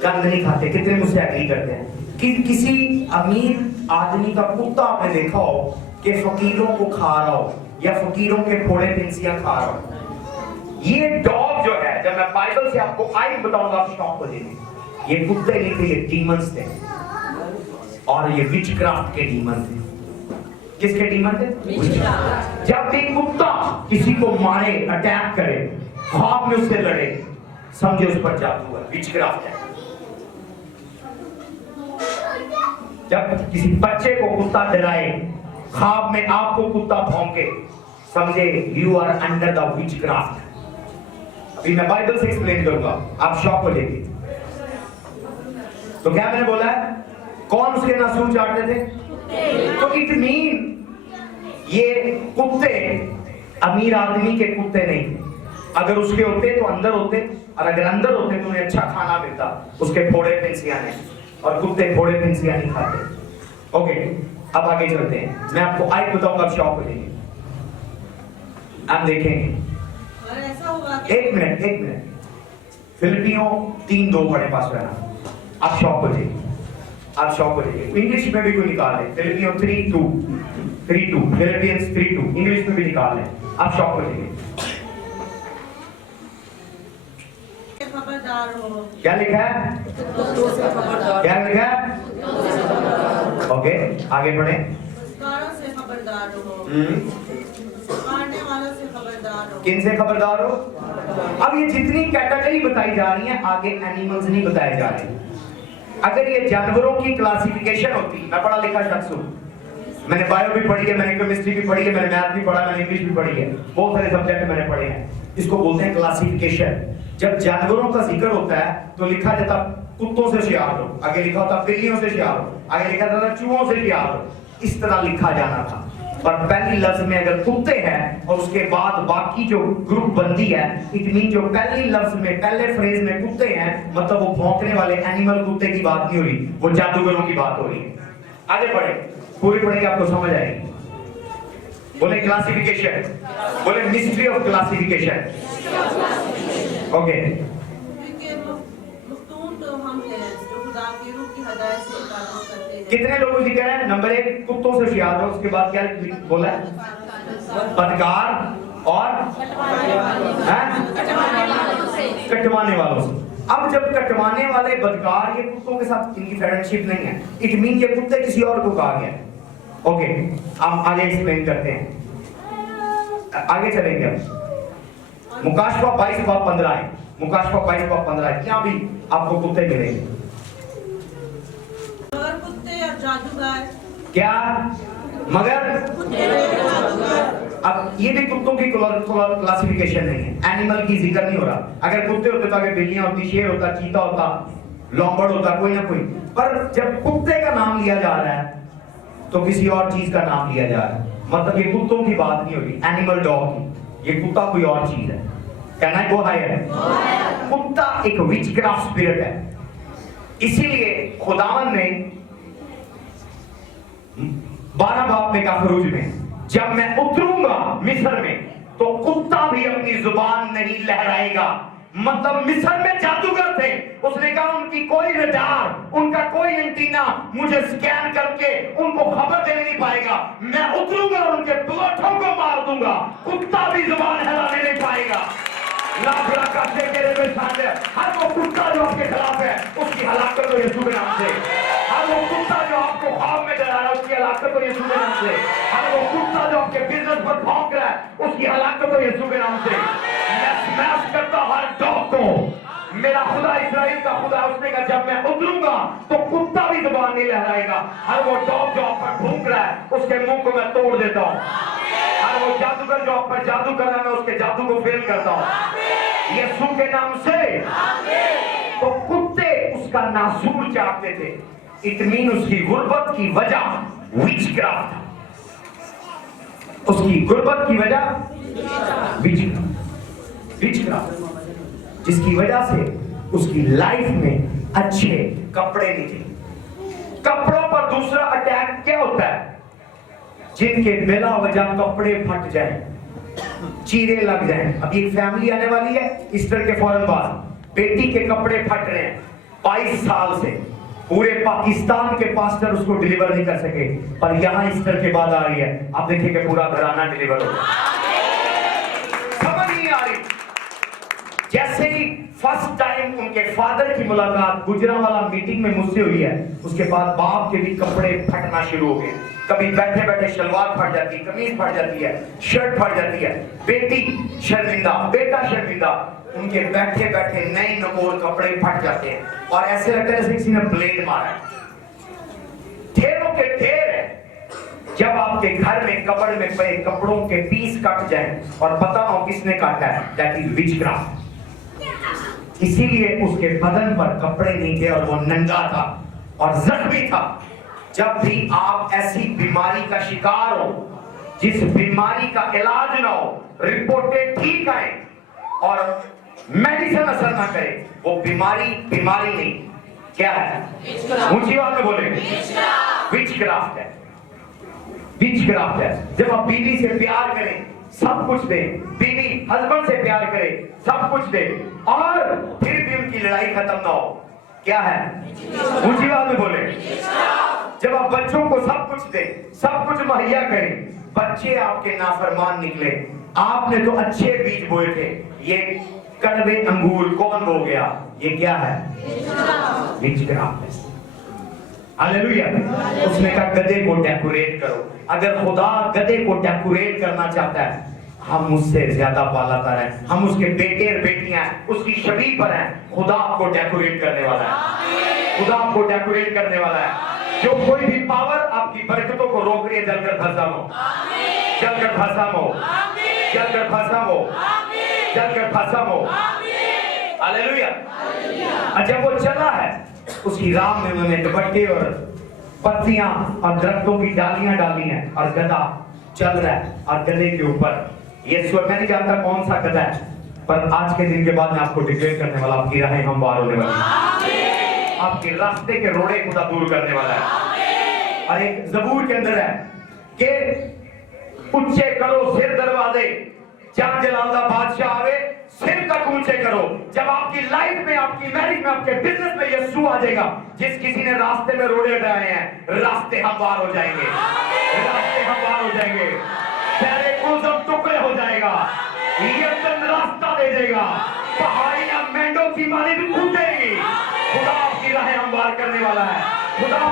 गंद नहीं खाते। कितने मुझसे एग्री करते हैं कि किसी अमीर आदमी का कुत्ता आपने देखा हो कि फकीरों को खा रहा हो या फकीरों के फोड़े फिंसियां खा रहा हो? ये डॉग जो है, जब मैं बाइबल से आपको आयत बताऊंगा आप शौक हो जाएंगे। ये कुत्ते नहीं थे, ये डीमंस थे और ये विचक्राफ्ट के डीमन थे। किसके डीमन थे? जब भी कुत्ता किसी को मारे, अटैक करे, ख्वाब में उससे लड़े, समझे उस पर जादू है, विचक्राफ्ट है। जब किसी बच्चे को कुत्ता डराए, ख्वाब में आपको कुत्ता भौंके, समझे you are under the witchcraft. अभी मैं बाइबल से एक्सप्लेन करूंगा, आप शॉक हो जाएंगे। तो क्या मैंने बोला है? कौन उसके नासूर चाटते थे? तो इट मीन ये कुत्ते अमीर आदमी के कुत्ते नहीं थे। अगर उसके होते तो अंदर होते, और अगर अंदर होते तो उन्हें अच्छा खाना मिलता। उसके फोड़े फिंसियां नहीं, और कुत्ते फोड़े फिंसियां नहीं खाते। ओके, अब आगे चलते हैं। मैं आपको आयत बताऊंगा, आप शॉक हो जाएंगे। आप देखेंगे। और ऐसा हुआ कि एक मिनट फिलिपियों 3:2 पढ़े पास रहना, आप शॉक हो जाएंगे। आप शॉक हो जाएंगे। इंग्लिश में भी कोई निकाल ले, फिलिपियों 3:2 फिलिपियंस 3:2 इंग्लिश में भी निकाल ले, आप शॉक हो जाएंगे। खबरदार हो। क्या लिखा है? क्या लिखा है? ओके, आगे बढ़े। कारों से खबरदार हो, मारने वालों से खबरदार हो। किन से खबरदार हो? अब ये जितनी कैटेगरी बताई जा रही है, आगे एनिमल्स नहीं बताए जा रहे। अगर ये जानवरों की क्लासिफिकेशन होती, मैं पढ़ा लिखा शख्स हूँ, मैंने बायो भी पढ़ी है, मैंने केमिस्ट्री भी पढ़ी है, मैंने मैथ भी पढ़ा, मैंने इंग्लिश भी पढ़ी है, बहुत सारे सब्जेक्ट मैंने पढ़े हैं। इसको बोलते हैं क्लासिफिकेशन। जब जानवरों का जिक्र होता है तो लिखा जाता कुत्तों से होशियार हो, आगे लिखा होता बिल्लियों से होशियार हो, आगे लिखा जाता चूहों से होशियार हो। इस तरह लिखा जाना था। पर पहली लफ्ज में अगर कुत्ते हैं और उसके बाद बाकी जो ग्रुप बंदी है, इट मीन जो पहली लफ्ज में, पहले फ्रेज में कुत्ते हैं, मतलब वो भौंकने वाले एनिमल कुत्ते की बात नहीं हो रही, वो जादूगरों की बात हो रही है। आगे बढ़े, पूरी पढ़ेंगे आपको समझ आएगी। बोले क्लासिफिकेशन, बोले मिस्ट्री ऑफ क्लासिफिकेशन। ओके, क्योंकि मुफ्तून तो हम हैं जो खुदा की रूह की हदायत से काम करते हैं। कितने लोगों की कह रहे हैं? नंबर 1 कुत्तों से होशियार हो, उसके बाद क्या बोला है? बदकार और कटवाने वालों से। अब जब कटवाने वाले बदकार, ये कुत्तों के साथ इनकी फ्रेंडशिप नहीं है, इट मीन ये कुत्ते किसी और को कहा गया। ओके, हम आगे एक्सप्लेन करते हैं, आगे चलेंगे। अब मुकाशवा 22:15 है, मुकाशवा 22:15 है, यहाँ भी आपको कुत्ते मिलेंगे। मगर कुत्ते और जादूगर, क्या? मगर कुत्ते और जादूगर। अब ये भी कुत्तों की क्लासिफिकेशन नहीं है, एनिमल की जिक्र नहीं हो रहा। अगर कुत्ते होते तो आगे बिल्लियां होती, शेर होता, चीता होता, लॉम्बर्ड होता, कोई ना कोई। पर जब कुत्ते का नाम लिया जा रहा है तो किसी और चीज का नाम लिया जा रहा है। मतलब ये कुत्तों की बात नहीं हो रही, एनिमल डॉग की। ये कुत्ता कोई और चीज है। Can I go higher? कुत्ता एक विचक्राफ्ट स्पिरिट है। इसीलिए खुदावन ने 12 बाब में कहा फरूज में, जब मैं उतरूंगा मिस्र में तो कुत्ता भी अपनी जुबान नहीं लहराएगा। मतलब मिस्र में जादूगर थे, उसने कहा उनकी कोई रडार, उनका कोई एंटीना मुझे स्कैन करके उनको खबर दे नहीं पाएगा। मैं उतरूंगा और उनके प्लॉटों को मार दूंगा, कुत्ता भी जुबान हिलाने नहीं पाएगा। लाख लाख का तेरे पे शान है। हर वो कुत्ता जो आपके खिलाफ है उसकी हलाकत को यीशु के नाम से। हर वो कुत्ता जो आपको ख्वाब में डरा रहा है उसकी हलाकत को यीशु के नाम से। हर वो कुत्ता जो आपके बिजनेस पर भौंक रहा है उसकी हलाकत को यीशु के नाम से। मैं स्मैश करता हर डॉग को, मेरा खुदा इस्राएल का खुदा, उसने कहा जब मैं उतरूंगा तो कुत्ता भी जुबान नहीं लहराएगा। हर वो डॉग जो आप पर भूख रहा है उसके मुंह को मैं तोड़ देता हूँ। हर वो जादूगर जो आप पर जादू कर रहा है मैं उसके जादू को फेल करता हूँ यीशु के नाम से। तो कुत्ते उसका नासूर चाटते थे, इट मीन उसकी गुर्बत की वजह विचक्राफ्ट, उसकी गुर्बत की वजह विचक्राफ्ट, जिसकी वजह से उसकी लाइफ में अच्छे कपड़े नहीं थे। कपड़ों पर दूसरा अटैक क्या होता है? जिनके बिला वजह कपड़े फट जाएं, चीरे लग जाएं। अब एक फैमिली आने वाली है ईस्टर के फौरन बाद, बेटी के कपड़े फट रहे हैं 22 साल से, पूरे पाकिस्तान के पास्टर उसको डिलीवर नहीं कर सके, पर यहां ईस्टर के बाद आ रही है, आप देखिए कि पूरा घराना डिलीवर हो। समझ नहीं आ रही। जैसे ही फर्स्ट टाइम उनके फादर की मुलाकात गुजरांवाला मीटिंग में मुझसे हुई है, उसके बाद बाप के भी कपड़े फटना शुरू हो गए। कभी बैठे बैठे शलवार फट जाती है, कमीज फट जाती है, शर्ट फट जाती है, बेटी शर्मिंदा, बेटा शर्मिंदा, उनके बैठे बैठे नए नकोर कपड़े फट जाते हैं और ऐसे लगता है जैसे किसी ने ब्लेड मारा है। ढेरों के ढेर है। जब आपके घर में कपड़ में पड़े कपड़ों के पीस कट जाए और पता हो किसने काटा है, दैट इज विचक्राफ्ट। इसीलिए उसके बदन पर कपड़े नहीं थे और वो नंगा था और जख्मी था। जब भी आप ऐसी बीमारी का शिकार हो जिस बीमारी का इलाज ना हो, रिपोर्टें ठीक आए और मेडिसिन असर ना करे, वो बीमारी बीमारी नहीं, क्या है? ऊंची आवाज में बोले, विचक्राफ्ट है। विचक्राफ्ट है। जब आप बीवी से प्यार करें सब कुछ दे, बीवी हस्बैंड से प्यार करे सब कुछ दे और फिर भी उनकी लड़ाई खत्म ना हो, क्या है? ऊंची आवाज में बोले। जब आप बच्चों को सब कुछ दे, सब कुछ मुहैया करें, बच्चे आपके नाफरमान निकले, आपने तो अच्छे बीज बोए थे, ये कड़वे अंगूर कौन बो गया? ये क्या है? विचक्राफ्ट है। हालेलुया। उसने कहा गधे को डेकोरेट करो। अगर खुदा गधे को डेकोरेट करना चाहता है, हम उससे ज्यादा पालाता है, हम उसके बेटे और बेटियां उसकी शबीह पर हैं। खुदा आपको डेकोरेट करने वाला है, खुदा आपको डेकोरेट करने वाला है। जो कोई भी पावर आपकी बरकतों को रोक रही है, जलकर भस्म हो, जलकर भस्म हो, जलकर भस्म हो, जलकर भस्म हो। हालेलुया। और जब वो चला है उसकी राह में उन्होंने दुपट्टे और पत्तियां और दरख्तों की डालियां डाली हैं और गधा चल रहा है और गधे के ऊपर ये मैं नहीं जानता कौन सा गधा है, पर आज के दिन के बाद मैं आपको डिक्लेयर करने वाला, आपकी राहें हमवार होने वाली है, आपके रास्ते के रोड़े खुदा दूर करने वाला है। और एक ज़बूर के अंदर है कि ऊंचे करो सिर दरवाजे, जहां जलालदा बादशाह आवे सिर तक ऊंचे करो। जब आपकी लाइफ में, आपकी मैरिज में, आपके बिजनेस में यीशु आ जाएगा, जिस किसी ने रास्ते में रोड़े हटाए हैं, रास्ते हमवार हो जाएंगे, रास्ते हमवार हो जाएंगे, तेरे कुज़म टुकड़े हो जाएगा, यर्दन रास्ता दे देगा, पहाड़ियां मेंढों की मारी भी कूदेंगी। खुदा आपकी राहें हमवार करने वाला है, खुदा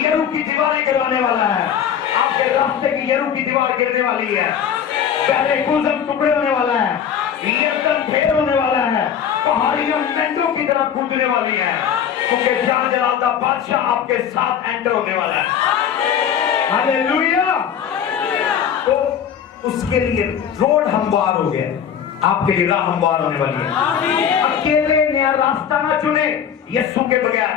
यरू की दीवारें गिराने वाला है, आपके रास्ते की यरू की दीवार गिरने वाली है, पहले कुज़म टुकड़े होने वाला है, यर्दन ढेर होने वाला है, पहाड़ियां मेंढों की तरह कूदने वाली है, क्योंकि जहां जलालदा बादशाह आपके साथ एंटर होने वाला है। हालेलुया। तो उसके लिए रोड हमवार हो गया, आपके लिए राह हमवार होने वाली है। अकेले नया रास्ता ना चुने यीशु के बगैर,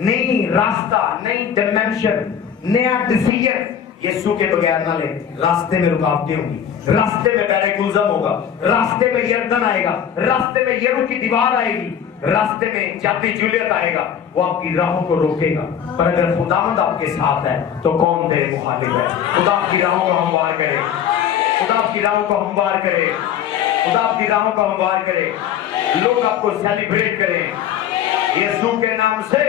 नई रास्ता, नई डायमेंशन, नया डिसीजन यीशु के बगैर ना ले। रास्ते में रुकावटें होंगी, रास्ते में बैरे गुलजम होगा, रास्ते में यर्दन आएगा, रास्ते में यरू की दीवार आएगी, रास्ते में जाती जूलियत आएगा, वो आपकी राहों को रोकेगा। पर अगर खुदावंद आपके साथ है तो कौन तेरे मुखालिफ है? खुदा आपकी राहों को हमवार करे, खुदा आपकी राहों को हमवार करे, खुदा आपकी राहों को हमवार करे, लोग आपको सेलिब्रेट करें यीशु के नाम से।